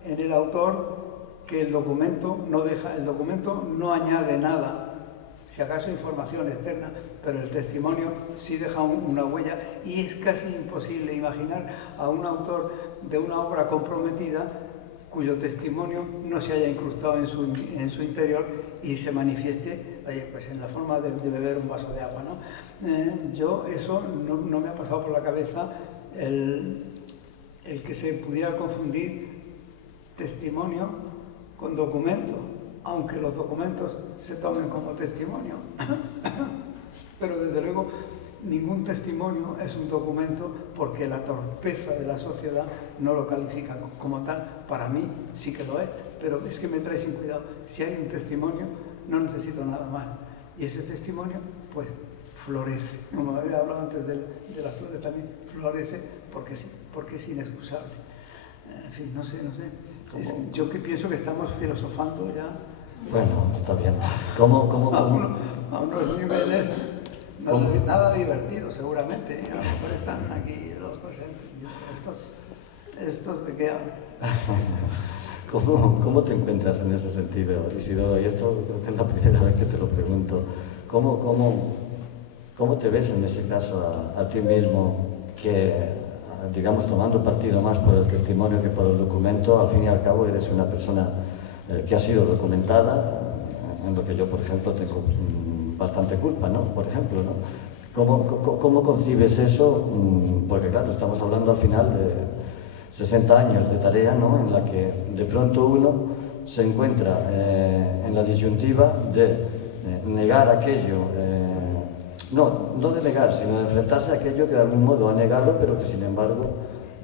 en el autor que el documento no deja, el documento no añade nada, si acaso información externa, pero el testimonio sí deja una huella y es casi imposible imaginar a un autor de una obra comprometida cuyo testimonio no se haya incrustado en su interior y se manifieste, pues en la forma de beber un vaso de agua, ¿no? Yo eso no me ha pasado por la cabeza el que se pudiera confundir testimonio con documento, aunque los documentos se tomen como testimonio. Pero desde luego ningún testimonio es un documento porque la torpeza de la sociedad no lo califica como tal. Para mí sí que lo es, pero es que me trae sin cuidado. Si hay un testimonio, no necesito nada más. Y ese testimonio, pues, florece. Como había hablado antes de las flores también, florece porque sí, porque es inexcusable. En fin, no sé. Yo que pienso que estamos filosofando ya. Bueno, está bien. ¿Cómo? A unos niveles nada divertido, seguramente. A lo mejor están aquí los presentes. ¿Estos de qué hablan? ¿Cómo te encuentras en ese sentido, Isidoro? Y esto creo que es la primera vez que te lo pregunto. ¿Cómo te ves en ese caso a ti mismo, que, digamos, tomando partido más por el testimonio que por el documento, al fin y al cabo eres una persona que ha sido documentada, en lo que yo, por ejemplo, tengo bastante culpa, ¿no? Por ejemplo, ¿no? ¿Cómo concibes eso? Porque claro, estamos hablando al final de 60 años de tarea, ¿no? En la que de pronto uno se encuentra en la disyuntiva de negar aquello, no de negar, sino de enfrentarse a aquello que de algún modo ha negado, pero que sin embargo,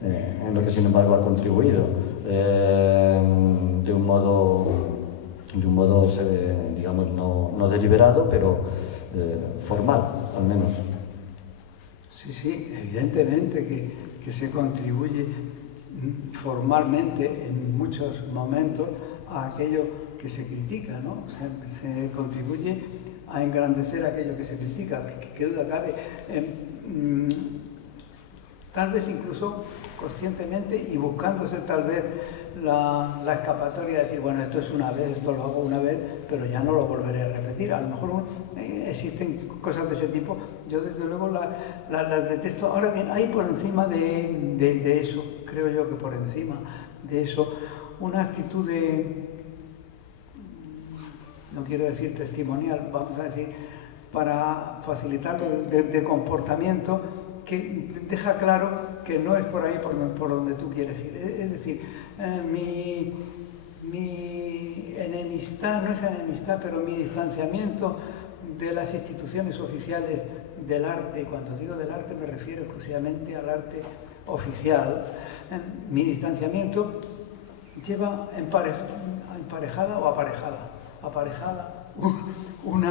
en lo que sin embargo ha contribuido de un modo digamos, no deliberado, pero formal, al menos. Sí, evidentemente que se contribuye formalmente en muchos momentos a aquello que se critica, ¿no? Se contribuye a engrandecer aquello que se critica, que duda cabe. Tal vez incluso conscientemente y buscándose tal vez la escapatoria de decir, bueno, esto es una vez, esto lo hago una vez, pero ya no lo volveré a repetir. A lo mejor existen cosas de ese tipo, yo desde luego las detesto. Ahora bien, hay por encima de eso, creo yo que por encima de eso, una actitud no quiero decir testimonial, vamos a decir, para facilitarlo, de comportamiento, que deja claro que no es por ahí por donde tú quieres ir. Es decir, mi enemistad, no es enemistad, pero mi distanciamiento de las instituciones oficiales del arte, y cuando digo del arte me refiero exclusivamente al arte oficial, mi distanciamiento lleva emparejada o aparejada un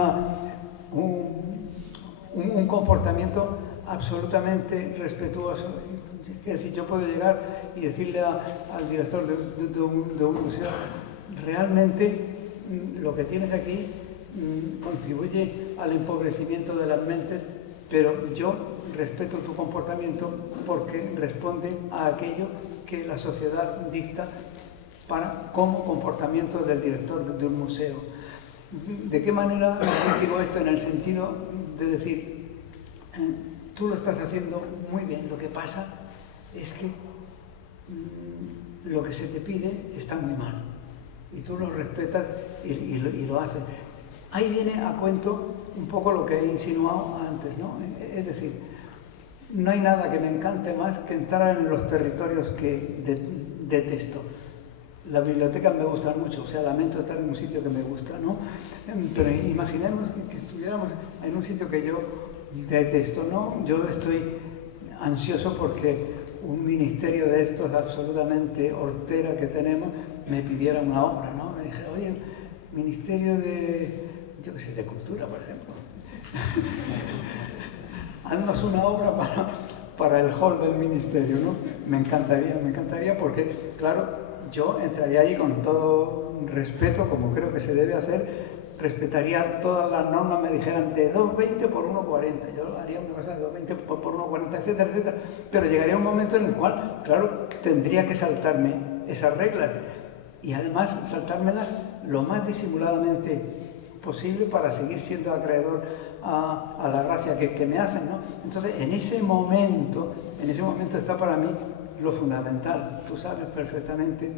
comportamiento absolutamente respetuoso. Es decir, yo puedo llegar y decirle al director de un museo, realmente lo que tienes aquí contribuye al empobrecimiento de las mentes, pero yo respeto tu comportamiento porque responde a aquello que la sociedad dicta como comportamiento del director de un museo. ¿De qué manera digo esto? En el sentido de decir, tú lo estás haciendo muy bien, lo que pasa es que lo que se te pide está muy mal y tú lo respetas y lo haces. Ahí viene a cuento un poco lo que he insinuado antes, ¿no? Es decir, no hay nada que me encante más que entrar en los territorios que detesto. Las bibliotecas me gustan mucho, o sea, lamento estar en un sitio que me gusta, ¿no? Pero imaginemos que estuviéramos en un sitio que yo detesto, ¿no? Yo estoy ansioso porque un ministerio de estos absolutamente hortera que tenemos me pidiera una obra, ¿no? Me dije, oye, ministerio de, yo qué sé, de cultura, por ejemplo. Haznos una obra para el hall del ministerio, ¿no? Me encantaría porque, claro, yo entraría allí con todo respeto, como creo que se debe hacer, respetaría todas las normas, me dijeran de 2,20 por 1,40, yo haría una cosa de 2,20 por 1,40, etcétera, etcétera, pero llegaría un momento en el cual, claro, tendría que saltarme esas reglas y además saltármelas lo más disimuladamente posible para seguir siendo acreedor a la gracia que me hacen, ¿no? Entonces, en ese momento está para mí lo fundamental. Tú sabes perfectamente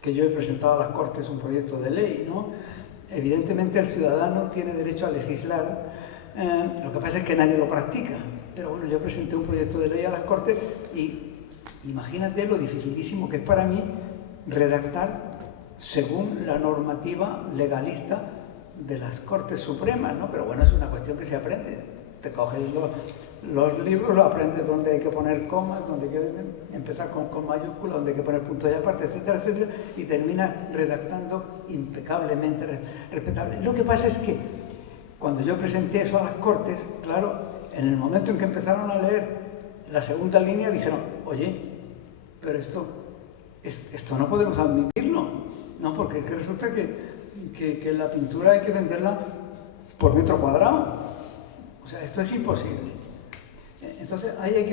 que yo he presentado a las Cortes un proyecto de ley, ¿no? Evidentemente el ciudadano tiene derecho a legislar, lo que pasa es que nadie lo practica, pero bueno, yo presenté un proyecto de ley a las Cortes y imagínate lo dificilísimo que es para mí redactar según la normativa legalista de las Cortes Supremas, ¿no? Pero bueno, es una cuestión que se aprende. te coges los libros, lo aprendes dónde hay que poner comas, donde hay que empezar con mayúsculas, donde hay que poner puntos y aparte, etcétera, etcétera, y terminas redactando impecablemente respetable. Lo que pasa es que cuando yo presenté eso a las Cortes, claro, en el momento en que empezaron a leer la segunda línea dijeron, oye, pero esto no podemos admitirlo, ¿no? Porque es que resulta que la pintura hay que venderla por metro cuadrado. O sea, esto es imposible. Entonces, ahí hay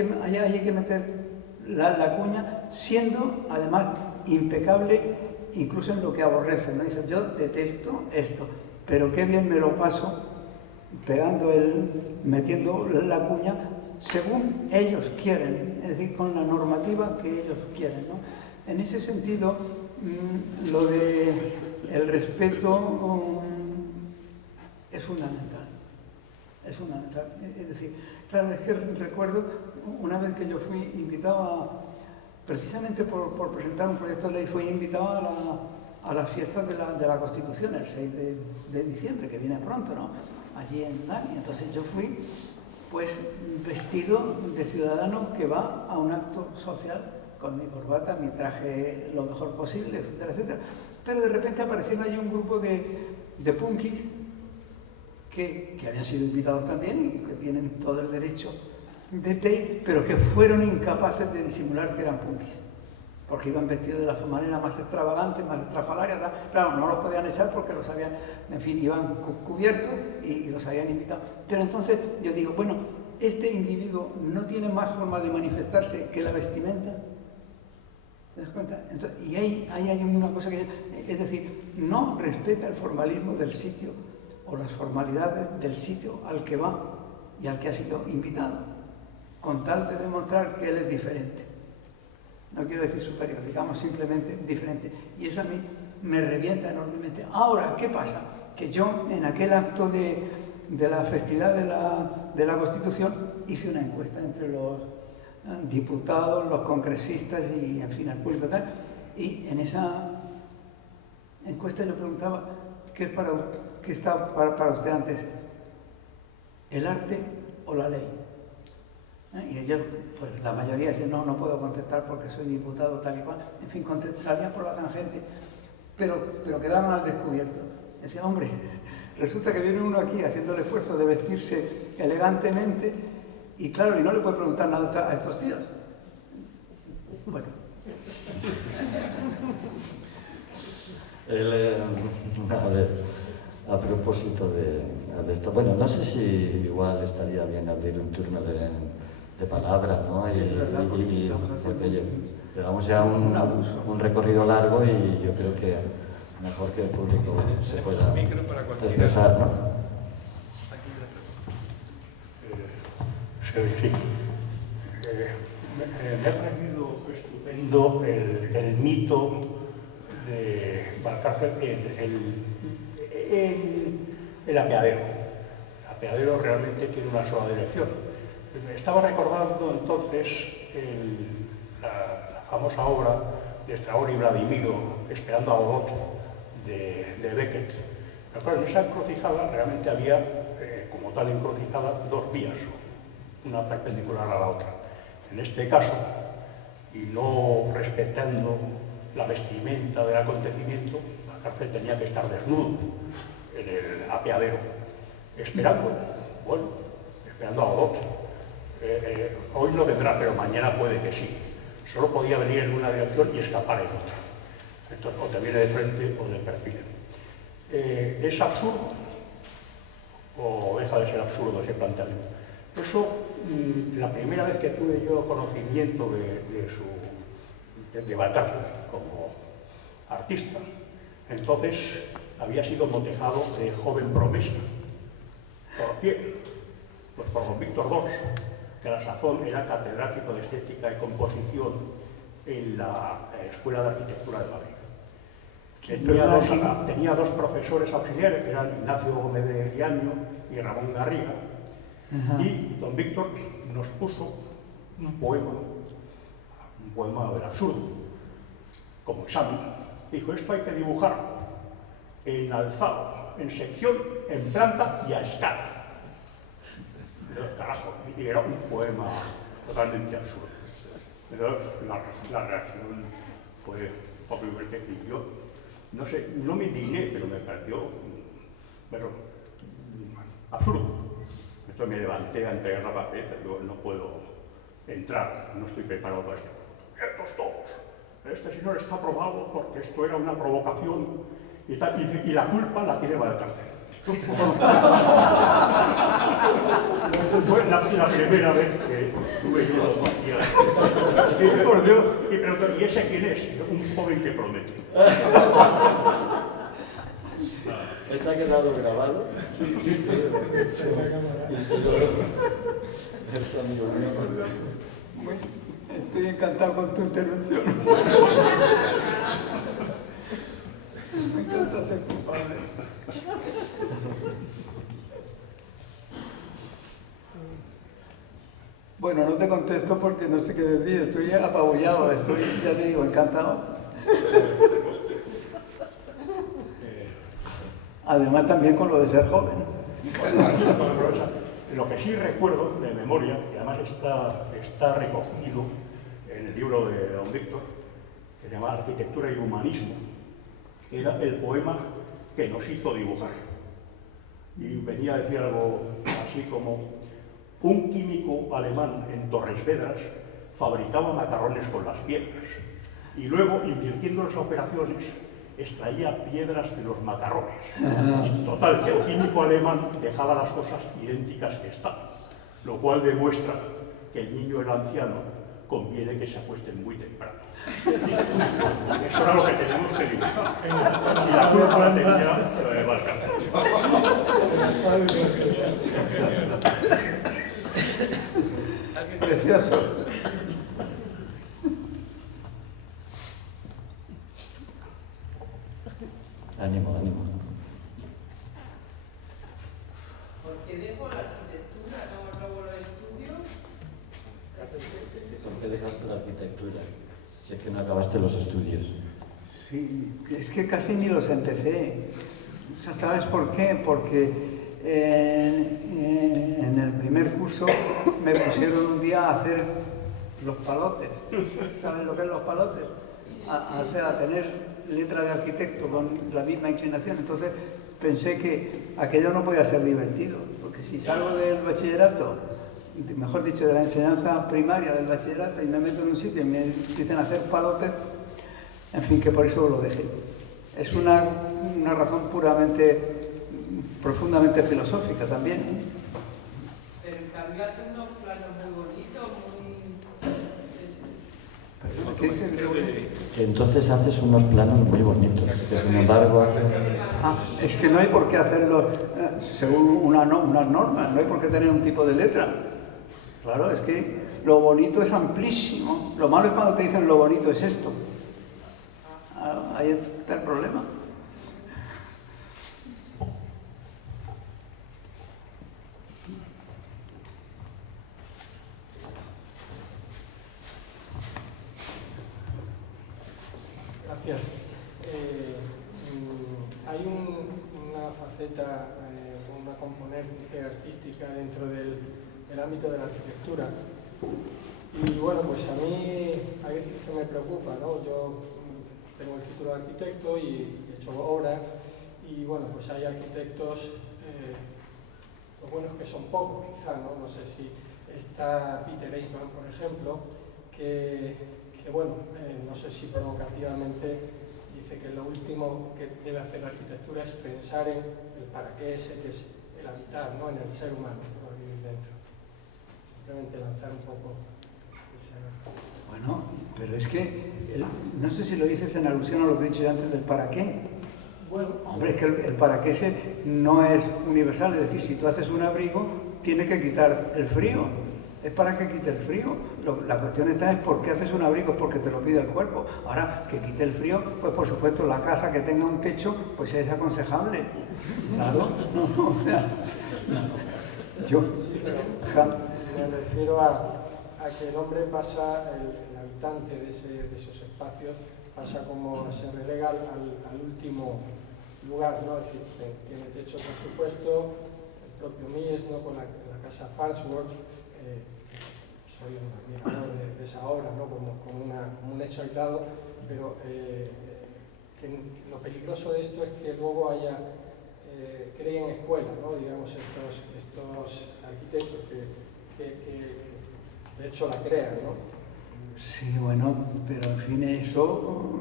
que meter la cuña, siendo además impecable incluso en lo que aborrece, ¿no? Dice, yo detesto esto, pero qué bien me lo paso metiendo la cuña según ellos quieren, es decir, con la normativa que ellos quieren, ¿no? En ese sentido, lo de el respeto es fundamental. Es fundamental. Es decir, claro, es que recuerdo una vez que yo fui invitado precisamente por presentar un proyecto de ley, fui invitado a las fiestas de la Constitución, el 6 de diciembre, que viene pronto, ¿no? Allí en Dani. Entonces yo fui, pues, vestido de ciudadano que va a un acto social con mi corbata, mi traje lo mejor posible, etcétera, etcétera. Pero de repente aparecieron allí un grupo de punkis que habían sido invitados también y que tienen todo el derecho de TEI, pero que fueron incapaces de disimular que eran punkis, porque iban vestidos de la manera más extravagante, más estrafalaria, tal. Claro, no los podían echar porque los habían, en fin, iban cubiertos y los habían invitado. Pero entonces yo digo, bueno, este individuo no tiene más forma de manifestarse que la vestimenta. ¿Te das cuenta? Entonces, y ahí hay una cosa que, es decir, no respeta el formalismo del sitio o las formalidades del sitio al que va y al que ha sido invitado, con tal de demostrar que él es diferente. No quiero decir superior, digamos simplemente diferente. Y eso a mí me revienta enormemente. Ahora, ¿qué pasa? Que yo en aquel acto de la festividad de la Constitución hice una encuesta entre los diputados, los congresistas y, en fin, al público tal. Y en esa encuesta yo preguntaba, ¿qué está para usted antes? ¿El arte o la ley? Y ellos, pues la mayoría decían, no puedo contestar porque soy diputado, tal y cual. En fin, salían por la tangente, pero quedaban al descubierto. Decía, hombre, resulta que viene uno aquí haciendo el esfuerzo de vestirse elegantemente y claro, y no le puede preguntar nada a estos tíos. Bueno. A ver, a propósito de esto, bueno, no sé si igual estaría bien abrir un turno de palabra, ¿no? Porque llevamos ya un recorrido largo y yo creo que mejor que el público se pueda expresar, ¿no? Sí. Me ha parecido estupendo el mito de Valcárcel, el apeadero. El apeadero realmente tiene una sola dirección. Estaba recordando entonces la famosa obra de Estrabón y Vladimiro, Esperando a Godot, de Beckett. Pero en esa encrucijada realmente había, como tal encrucijada, dos vías, una perpendicular a la otra. En este caso, y no respetando la vestimenta del acontecimiento, Valcárcel tenía que estar desnudo en el apeadero, esperando a Godot. Hoy no vendrá, pero mañana puede que sí. Solo podía venir en una dirección y escapar en otra. Entonces, o te viene de frente o de perfil. ¿Es absurdo o deja de ser absurdo ese planteamiento? Eso, la primera vez que tuve yo conocimiento de Valcárcel como artista, entonces había sido motejado de joven promesa. ¿Por quién? Pues por don Víctor Dors, que a la sazón era catedrático de Estética y Composición en la Escuela de Arquitectura de Madrid. Tenía dos profesores auxiliares, que eran Ignacio Gómez de Liaño y Ramón Garriga. Ajá. Y don Víctor nos puso un poema del absurdo, como examen. Dijo, esto hay que dibujar en alzado, en sección, en planta y a escala. carajo, y era un poema totalmente absurdo. Pero la reacción fue horrible y yo, no sé, no me indigné, pero me pareció absurdo. Entonces me levanté a entregar la papeleta, yo no puedo entrar, no estoy preparado para esto. ¡Quietos todos! Este señor está aprobado porque esto era una provocación y tal, y la culpa la tiene Valcárcel. Fue la primera vez que tuve miedo social. Por Dios. Y pregunté, ¿y ese quién es? Un joven que promete. ¿Está quedado grabado? Sí. Y se lo... Es amigo mío. Estoy encantado con tu intervención. Me encanta ser culpable. Bueno, no te contesto porque no sé qué decir. Estoy apabullado, estoy, ya te digo, encantado. Además también con lo de ser joven. Lo que sí recuerdo de memoria, y además está recogido en el libro de don Víctor, que se llama Arquitectura y Humanismo, era el poema que nos hizo dibujar. Y venía a decir algo así como: un químico alemán en Torres Vedras fabricaba macarrones con las piedras y luego, invirtiendo las operaciones, extraía piedras de los macarrones. Y total, que el químico alemán dejaba las cosas idénticas que están, lo cual demuestra que el niño y el anciano conviene que se acuesten muy temprano. Eso era lo que teníamos que dibujar. Y la culpa la tenía Valcárcel. Precioso. Ánimo. ¿Por qué dejo la arquitectura, no luego los estudios? ¿Por qué dejaste la arquitectura? Si es que no acabaste los estudios. Sí, es que casi ni los empecé. ¿Sabes por qué? Porque en el primer curso me pusieron un día a hacer los palotes. ¿Sabes lo que es los palotes? O sea, a tener letra de arquitecto con la misma inclinación. Entonces pensé que aquello no podía ser divertido, porque si salgo del bachillerato, mejor dicho, de la enseñanza primaria del bachillerato, y me meto en un sitio y me dicen hacer palotes, en fin, que por eso lo dejé. Es una razón profundamente filosófica también, ¿eh? Pero en cambio hace unos planos muy bonitos, ¿Qué dices? Que entonces haces unos planos muy bonitos, que sin embargo Es que no hay por qué hacerlo según unas normas, no hay por qué tener un tipo de letra. Claro, es que lo bonito es amplísimo. Lo malo es cuando te dicen lo bonito es esto. Ahí está el problema. Gracias. Hay una faceta, una componente artística dentro del ámbito de la arquitectura. Y bueno, pues a mí a veces me preocupa, ¿no? Yo tengo el título de arquitecto y he hecho obra, y bueno, pues hay arquitectos, lo bueno es que son pocos quizá, ¿no? No sé si está Peter Eastman, por ejemplo, que bueno, no sé si provocativamente dice que lo último que debe hacer la arquitectura es pensar en el para qué ese, que es el habitar, ¿no? En el ser humano, no vivir dentro. Simplemente lanzar un poco esa... Bueno, pero es que, no sé si lo dices en alusión a lo que he dicho yo antes del para qué. Bueno, Hombre, es que el para qué no es universal, es decir, si tú haces un abrigo, tienes que quitar el frío. Es para que quite el frío. La cuestión está es por qué haces un abrigo, es porque te lo pide el cuerpo. Ahora, que quite el frío, pues por supuesto la casa que tenga un techo, pues es aconsejable. Claro, o sea, yo... sí, pero me refiero a que el hombre pasa, el habitante de esos espacios, pasa como se relega al último lugar, ¿no? Es decir, tiene techo, por supuesto, el propio Mies, ¿no? Con la casa Farnsworth. Soy un admirador de esa obra, ¿no? como un hecho aislado, pero que lo peligroso de esto es que luego creen escuelas, ¿no? Digamos, estos arquitectos que de hecho la crean, ¿no? Sí, bueno, pero en fin, eso,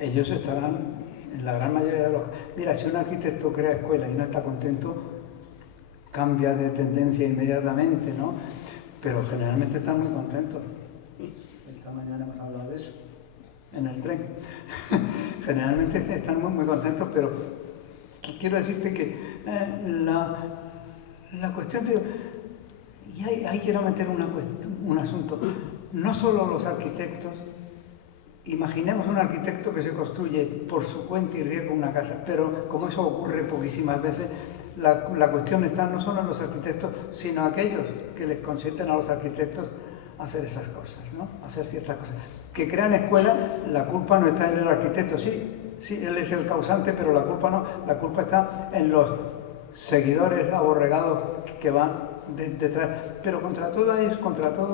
ellos estarán en la gran mayoría de los... Mira, si un arquitecto crea escuelas y no está contento, cambia de tendencia inmediatamente, ¿no? Pero generalmente están muy contentos. Esta mañana hemos hablado de eso, en el tren. Generalmente están muy contentos, pero quiero decirte que la cuestión de... Y ahí quiero meter un asunto. No solo los arquitectos, imaginemos un arquitecto que se construye por su cuenta y riesgo una casa, pero como eso ocurre poquísimas veces, la cuestión está no solo en los arquitectos, sino aquellos que les consienten a los arquitectos hacer esas cosas, ¿no? Hacer ciertas cosas. Que crean escuelas, la culpa no está en el arquitecto, sí, él es el causante, pero la culpa no, la culpa está en los seguidores aborregados que van detrás. Pero contra todo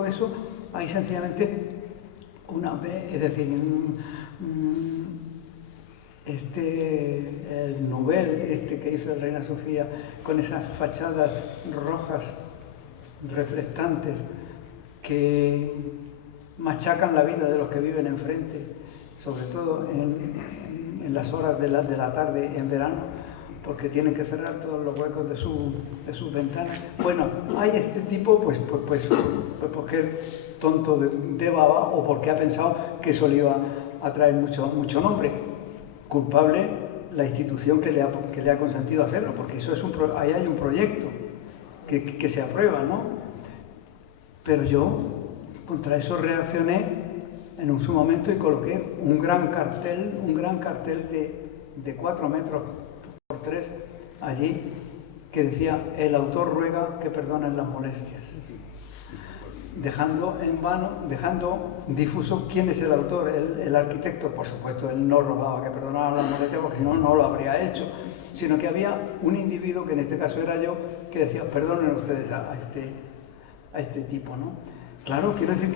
eso hay sencillamente es decir, el Nouvel que hizo Reina Sofía con esas fachadas rojas reflectantes que machacan la vida de los que viven enfrente, sobre todo en las horas de la tarde en verano, porque tienen que cerrar todos los huecos de sus ventanas. Bueno, hay este tipo, pues porque es tonto de baba o porque ha pensado que eso le iba a traer mucho nombre. Culpable la institución que le ha consentido hacerlo, porque eso ahí hay un proyecto que se aprueba, ¿no? Pero yo contra eso reaccioné en su momento y coloqué un gran cartel de 4 metros por 3 allí que decía: el autor ruega que perdonen las molestias, dejando difuso quién es el autor. El arquitecto, por supuesto, él no rogaba que perdonaran las molestias porque si no, no lo habría hecho, sino que había un individuo, que en este caso era yo, que decía: perdonen ustedes a este tipo, ¿no? Claro, quiero decir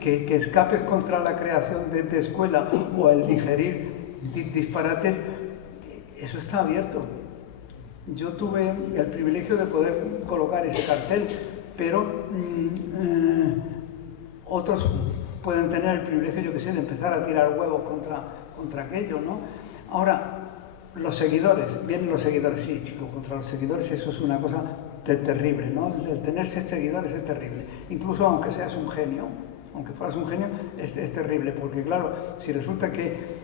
que escapes contra la creación de escuela o el digerir disparates, eso está abierto. Yo tuve el privilegio de poder colocar ese cartel, pero otros pueden tener el privilegio, yo que sé, de empezar a tirar huevos contra aquello, ¿no? Ahora, los seguidores, vienen los seguidores, sí, chicos, contra los seguidores eso es una cosa terrible, ¿no? El tenerse seguidores es terrible, incluso aunque seas un genio, aunque fueras un genio, es terrible, porque claro, si resulta que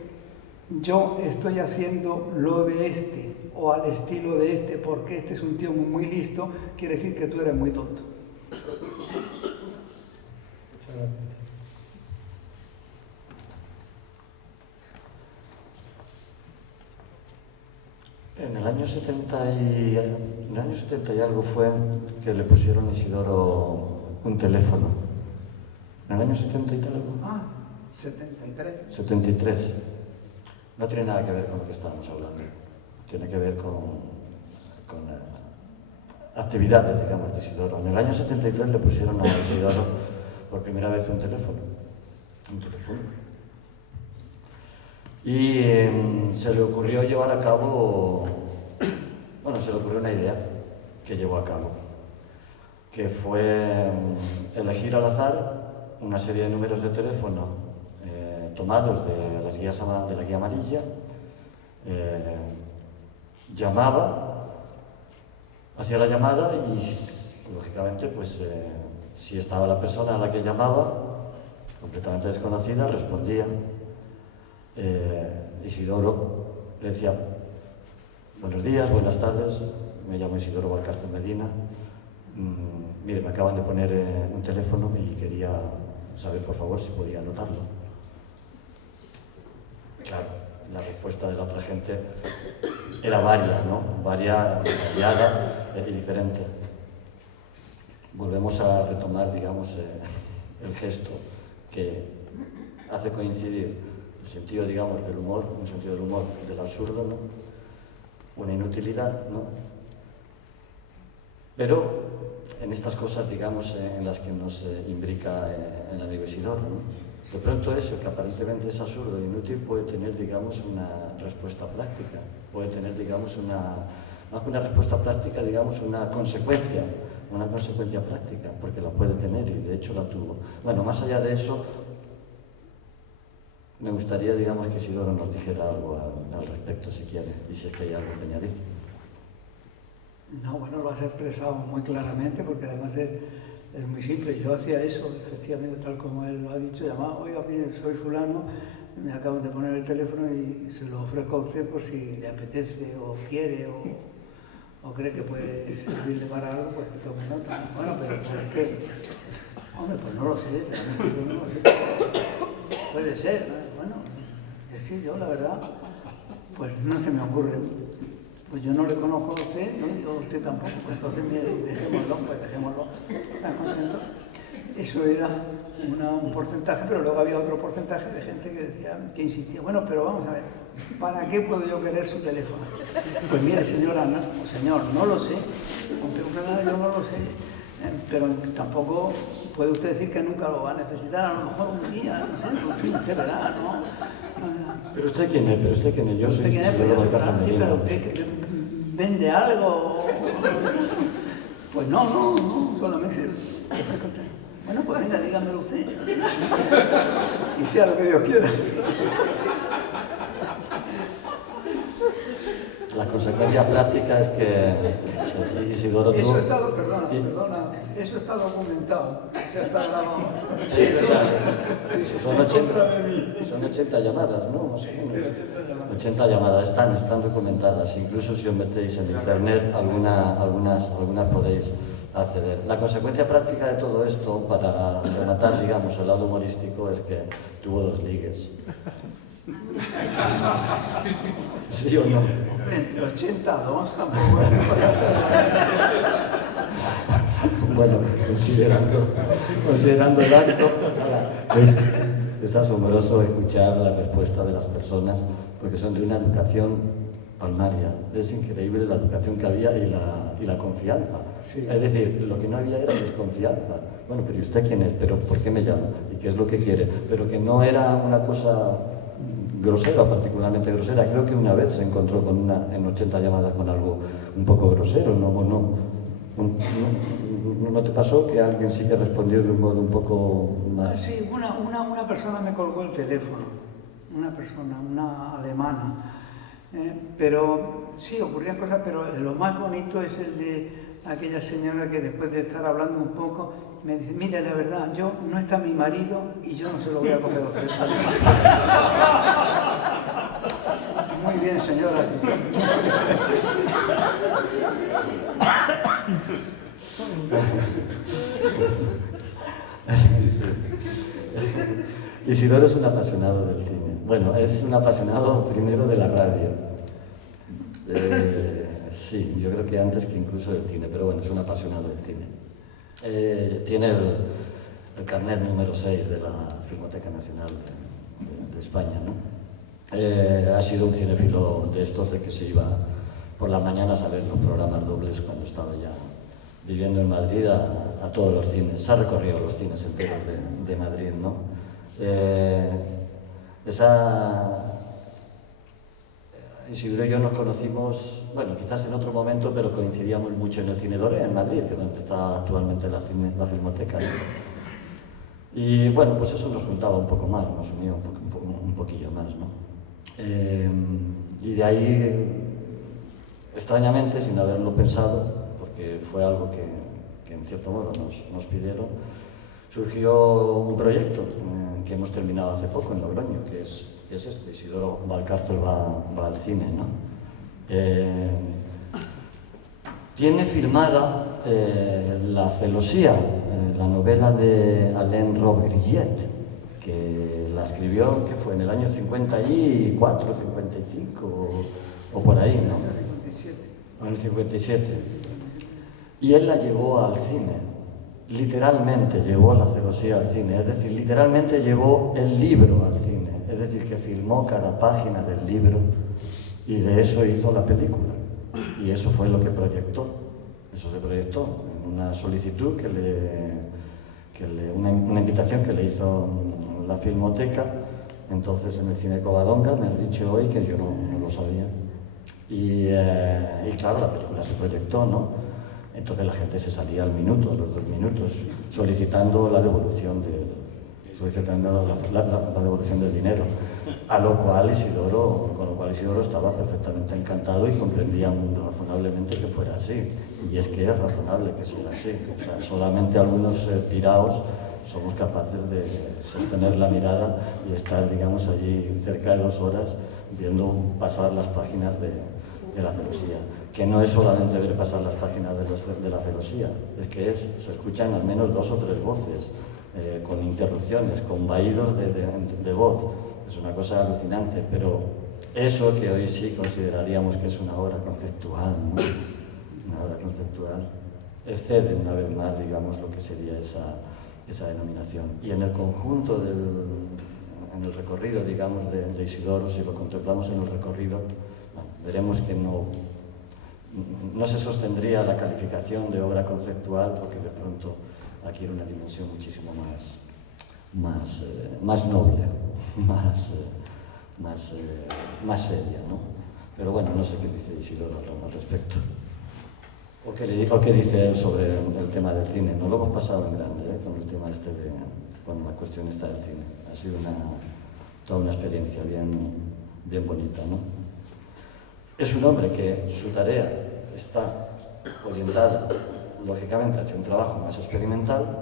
yo estoy haciendo lo de o al estilo de porque este es un tío muy listo, quiere decir que tú eres muy tonto. Muchas gracias. En el año 70 y algo fue que le pusieron a Isidoro un teléfono. En el año 70 y algo. 73. 73. No tiene nada que ver con lo que estábamos hablando. Tiene que ver con actividades, digamos, de Isidoro. En el año 73 le pusieron a Isidoro por primera vez un teléfono. Y se le ocurrió llevar a cabo, se le ocurrió una idea que llevó a cabo, que fue elegir al azar una serie de números de teléfono tomados de la guía amarilla, llamaba, hacía la llamada y, lógicamente, pues si estaba la persona a la que llamaba, completamente desconocida, respondía. Isidoro le decía: buenos días, buenas tardes, me llamo Isidoro Valcárcel Medina, mire, me acaban de poner un teléfono y quería saber, por favor, si podía anotarlo. Claro, la respuesta de la otra gente era variada y diferente. Volvemos a retomar, digamos, el gesto que hace coincidir el sentido, digamos, del humor, un sentido del humor del absurdo, ¿no? Una inutilidad, ¿no? Pero en estas cosas, digamos, en las que nos imbrica el amigo Isidoro, ¿no? De pronto eso, que aparentemente es absurdo e inútil, puede tener, digamos, una respuesta práctica, puede tener, digamos, más que una respuesta práctica, digamos, una consecuencia práctica, porque la puede tener y de hecho la tuvo. Bueno, más allá de eso, me gustaría, digamos, que Isidoro nos dijera algo al respecto, si quiere, y si es que hay algo que añadir. No, bueno, lo has expresado muy claramente, porque además es muy simple. Yo hacía eso, efectivamente, tal como él lo ha dicho, llamaba, oiga, mire, soy fulano, me acaban de poner el teléfono y se lo ofrezco a usted por si le apetece o quiere o cree que puede servirle para algo, pues que tome nota. Bueno, pero ¿por qué? Hombre, pues no lo sé, yo no lo sé. Puede ser, ¿no? Bueno, es que yo la verdad, pues no se me ocurre. Pues yo no le conozco a usted, ¿no? Yo a usted tampoco, pues entonces mire, dejémoslo. ¿Están contentos? Eso era un porcentaje, pero luego había otro porcentaje de gente que decía, que insistía, bueno, pero vamos a ver, ¿para qué puedo yo querer su teléfono? Pues mire, señora, señor, no lo sé, yo no lo sé, pero tampoco puede usted decir que nunca lo va a necesitar, a lo mejor un día, no sé, en fin, usted verá, ¿no? ¿Pero usted quién es? Yo soy Isidoro Valcárcel Medina. Sí, pero usted vende algo. Pues no, solamente. Bueno, pues venga, dígamelo usted. Y sea lo que Dios quiera. La consecuencia práctica es que Isidoro tuvo... Eso está, perdona, eso está documentado, o sea, está grabado. Sí, verdad. Son 80 llamadas, ¿no? Sí, 80 llamadas. 80 llamadas están documentadas. Incluso si os metéis en internet, algunas podéis acceder. La consecuencia práctica de todo esto, para rematar, digamos, el lado humorístico, es que tuvo 2 ligues. ¿Sí o no? Entre 82 tampoco. Bueno, considerando el acto, es asombroso escuchar la respuesta de las personas, porque son de una educación palmaria. Es increíble la educación que había y la confianza. Sí. Es decir, lo que no había era desconfianza. Bueno, pero ¿y usted quién es? ¿Pero por qué me llama? ¿Y qué es lo que quiere? Pero que no era una cosa grosera, particularmente grosera. Creo que una vez se encontró en 80 llamadas con algo un poco grosero, ¿No te pasó que alguien sí que respondió de un modo un poco más...? Sí, una persona me colgó el teléfono, una alemana, pero sí, ocurrían cosas, pero lo más bonito es el de aquella señora que después de estar hablando un poco, me dice, mire, la verdad, no está mi marido y yo no se lo voy a coger a usted. Muy bien, señora. Isidoro es un apasionado del cine. Bueno, es un apasionado primero de la radio. Sí, yo creo que antes que incluso del cine, pero bueno, es un apasionado del cine. Tiene el carnet número 6 de la Filmoteca Nacional de España, ¿no? Ha sido un cinéfilo de estos de que se iba por las mañanas a ver los programas dobles cuando estaba ya viviendo en Madrid a todos los cines. Se ha recorrido los cines enteros de Madrid, ¿no? Isidoro y yo nos conocimos, bueno, quizás en otro momento, pero coincidíamos mucho en el Cine Doré, en Madrid, que es donde está actualmente la Filmoteca, ¿no? Y bueno, pues eso nos juntaba un poco más, nos unía un poquillo más, ¿no? Y de ahí, extrañamente, sin haberlo pensado, porque fue algo que en cierto modo nos pidieron, surgió un proyecto que hemos terminado hace poco en Logroño, que es este, Isidoro Valcárcel va al cine, ¿no? Tiene filmada La celosía, la novela de Alain Robbe-Grillet, que la escribió, que fue en el año 54, 55 o por ahí, ¿no? En el 57. En el 57. Y él la llevó al cine, literalmente llevó La celosía al cine, es decir, literalmente llevó el libro al cine, es decir, que filmó cada página del libro y de eso hizo la película. Y eso fue lo que proyectó. Eso se proyectó en una solicitud una invitación que le hizo la Filmoteca, entonces en el Cine Covadonga, me has dicho hoy que yo no lo sabía. Y claro, la película se proyectó, ¿no? Entonces la gente se salía al minuto, a los 2 minutos, solicitando la devolución la devolución del dinero. Con lo cual Isidoro estaba perfectamente encantado y comprendía razonablemente que fuera así. Y es que es razonable que sea así. O sea, solamente algunos tirados somos capaces de sostener la mirada y estar, digamos, allí cerca de 2 horas viendo pasar las páginas de la celosía. Que no es solamente ver pasar las páginas de la celosía, es que se escuchan al menos 2 o 3 voces, con interrupciones, con vaídos de voz. Es una cosa alucinante, pero eso que hoy sí consideraríamos que es una obra conceptual, ¿no? Una obra conceptual, excede una vez más, digamos, lo que sería esa denominación. Y en el conjunto en el recorrido, digamos, de Isidoro, si lo contemplamos en el recorrido, bueno, veremos que no se sostendría la calificación de obra conceptual, porque de pronto adquiere una dimensión muchísimo más noble, más seria, ¿no? Pero bueno, no sé qué dice Isidoro al respecto. O qué dice él sobre el tema del cine. No lo hemos pasado en grande, con el tema cuando la cuestión está del cine. Ha sido toda una experiencia bien bonita, ¿no? Es un hombre que su tarea está orientada, lógicamente, hacia un trabajo más experimental.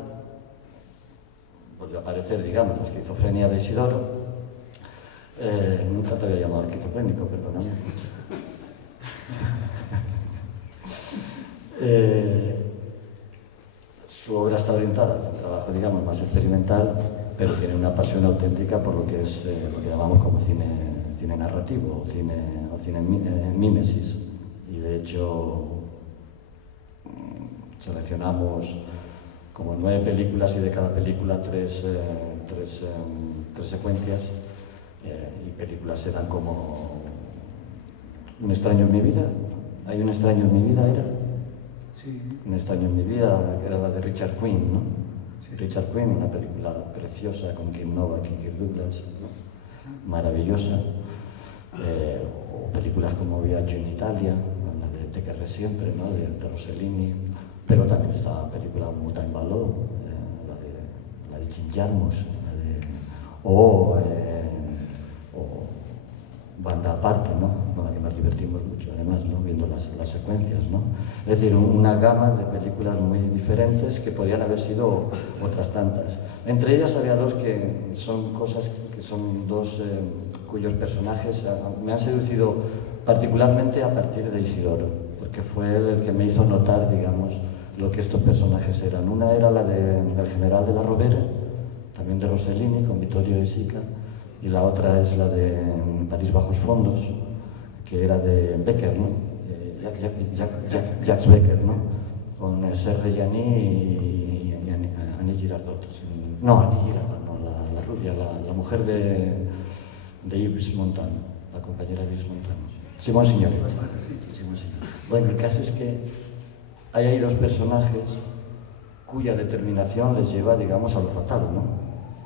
Volvió a aparecer, digamos, la esquizofrenia de Isidoro. Nunca te había llamado esquizofrénico, perdóname. Su obra está orientada hacia un trabajo, digamos, más experimental, pero tiene una pasión auténtica por lo que es lo que llamamos como cine narrativo o cine mímesis. Y de hecho seleccionamos como 9 películas y de cada película 3 secuencias, y películas eran como Un extraño en mi vida. ¿Hay un extraño en mi vida era? Sí. Un extraño en mi vida, que era la de Richard Quinn, ¿no? Sí. Richard Quinn, una película preciosa con Kim Novak y Kirk Douglas, ¿no? Maravillosa. O películas como Viaggio in Italia, la de Te querré siempre, ¿no? de Rossellini. Pero también estaba la película Muta in Baló, la de Jim Jarmusch, o Banda aparte, ¿no? Con la que nos divertimos mucho, además, ¿no? Viendo las secuencias, ¿no? Es decir, una gama de películas muy diferentes que podían haber sido otras tantas. Entre ellas había 2 que son dos cuyos personajes me han seducido particularmente a partir de Isidoro, porque fue él el que me hizo notar, digamos, lo que estos personajes eran. Una era la del general de la Rovere, también de Rossellini, con Vittorio De Sica, y la otra es la de París bajos fondos, que era de Becker, ¿no? Jacques Becker, ¿no? Con Serge Gianni y Annie Girardot. No, Annie Girardot, no, la rubia, la mujer de Yves Montand, la compañera de Yves Montand. Simón Signoret. Bueno, el caso es que hay ahí 2 personajes cuya determinación les lleva, digamos, a lo fatal, ¿no?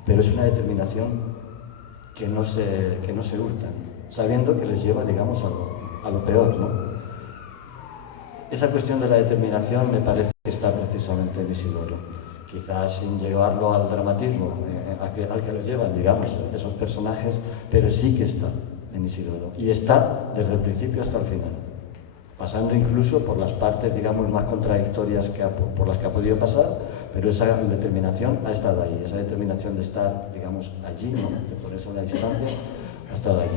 Pero es una determinación que no se hurtan, sabiendo que les lleva, digamos, a lo peor, ¿no? Esa cuestión de la determinación me parece que está precisamente en Isidoro, quizás sin llevarlo al dramatismo al que les llevan, digamos, esos personajes, pero sí que está en Isidoro, y está desde el principio hasta el final, pasando incluso por las partes, digamos, más contradictorias por las que ha podido pasar, pero esa determinación ha estado ahí, esa determinación de estar, digamos, allí, ¿no? De ponerse a una distancia, ha estado allí.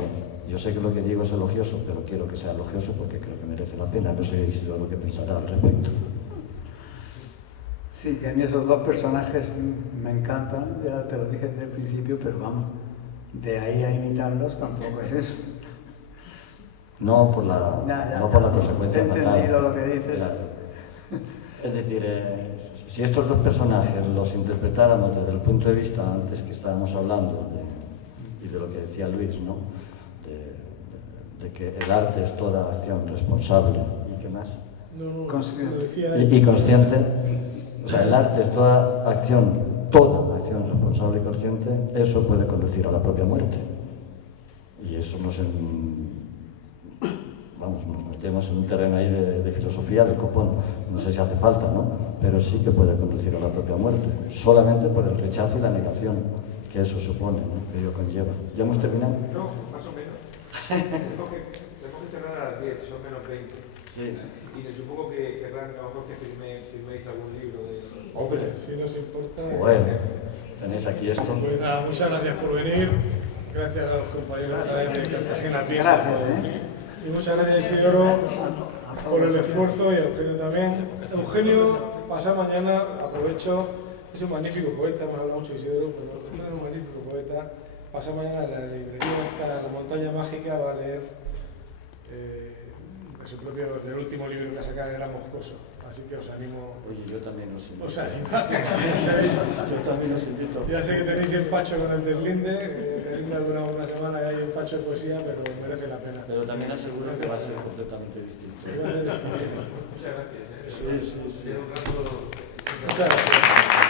Yo sé que lo que digo es elogioso, pero quiero que sea elogioso porque creo que merece la pena. No sé si lo que pensará al respecto. Sí, que a mí esos 2 personajes me encantan, ya te lo dije desde el principio, pero vamos, de ahí a imitarlos tampoco es eso. No por la consecuencia fatal. He entendido lo que dices. Claro. Es decir, si estos 2 personajes los interpretáramos desde el punto de vista antes que estábamos hablando y de lo que decía Luis, ¿no? De que el arte es toda acción responsable y qué más, No, Consciente. lo decía y consciente. O sea, el arte es toda acción responsable y consciente, eso puede conducir a la propia muerte. Y eso nos metemos en un terreno ahí de filosofía del copón. No sé si hace falta, ¿no? Pero sí que puede conducir a la propia muerte, solamente por el rechazo y la negación que eso supone, ¿no? Que ello conlleva. ¿Ya hemos terminado? No, más o menos. Tenemos que cerrar a las 10, son menos 20. Sí. Y me supongo que querrán a lo mejor que firméis algún libro de eso. Hombre, si nos importa. Bueno, tenéis aquí esto. Pues nada, muchas gracias por venir. Gracias a los compañeros de Cartagena Piensa. Gracias. Y muchas gracias, Isidoro, por el esfuerzo y a Eugenio también. Eugenio pasa mañana, aprovecho, es un magnífico poeta, hemos hablado mucho de Isidoro, pero Eugenio es un magnífico poeta. Pasa mañana en la librería esta, La Montaña Mágica, va a leer del último libro que ha sacado, Era Moscoso. Así que os animo. Oye, yo también os invito. Os animo. Yo también os invito. Ya sé que tenéis empacho con el Deslinde, ha durado una semana y hay empacho de poesía, pero merece la pena. Pero también aseguro que va a ser completamente distinto. Muchas gracias. Sí. Tiene un rato... Muchas gracias.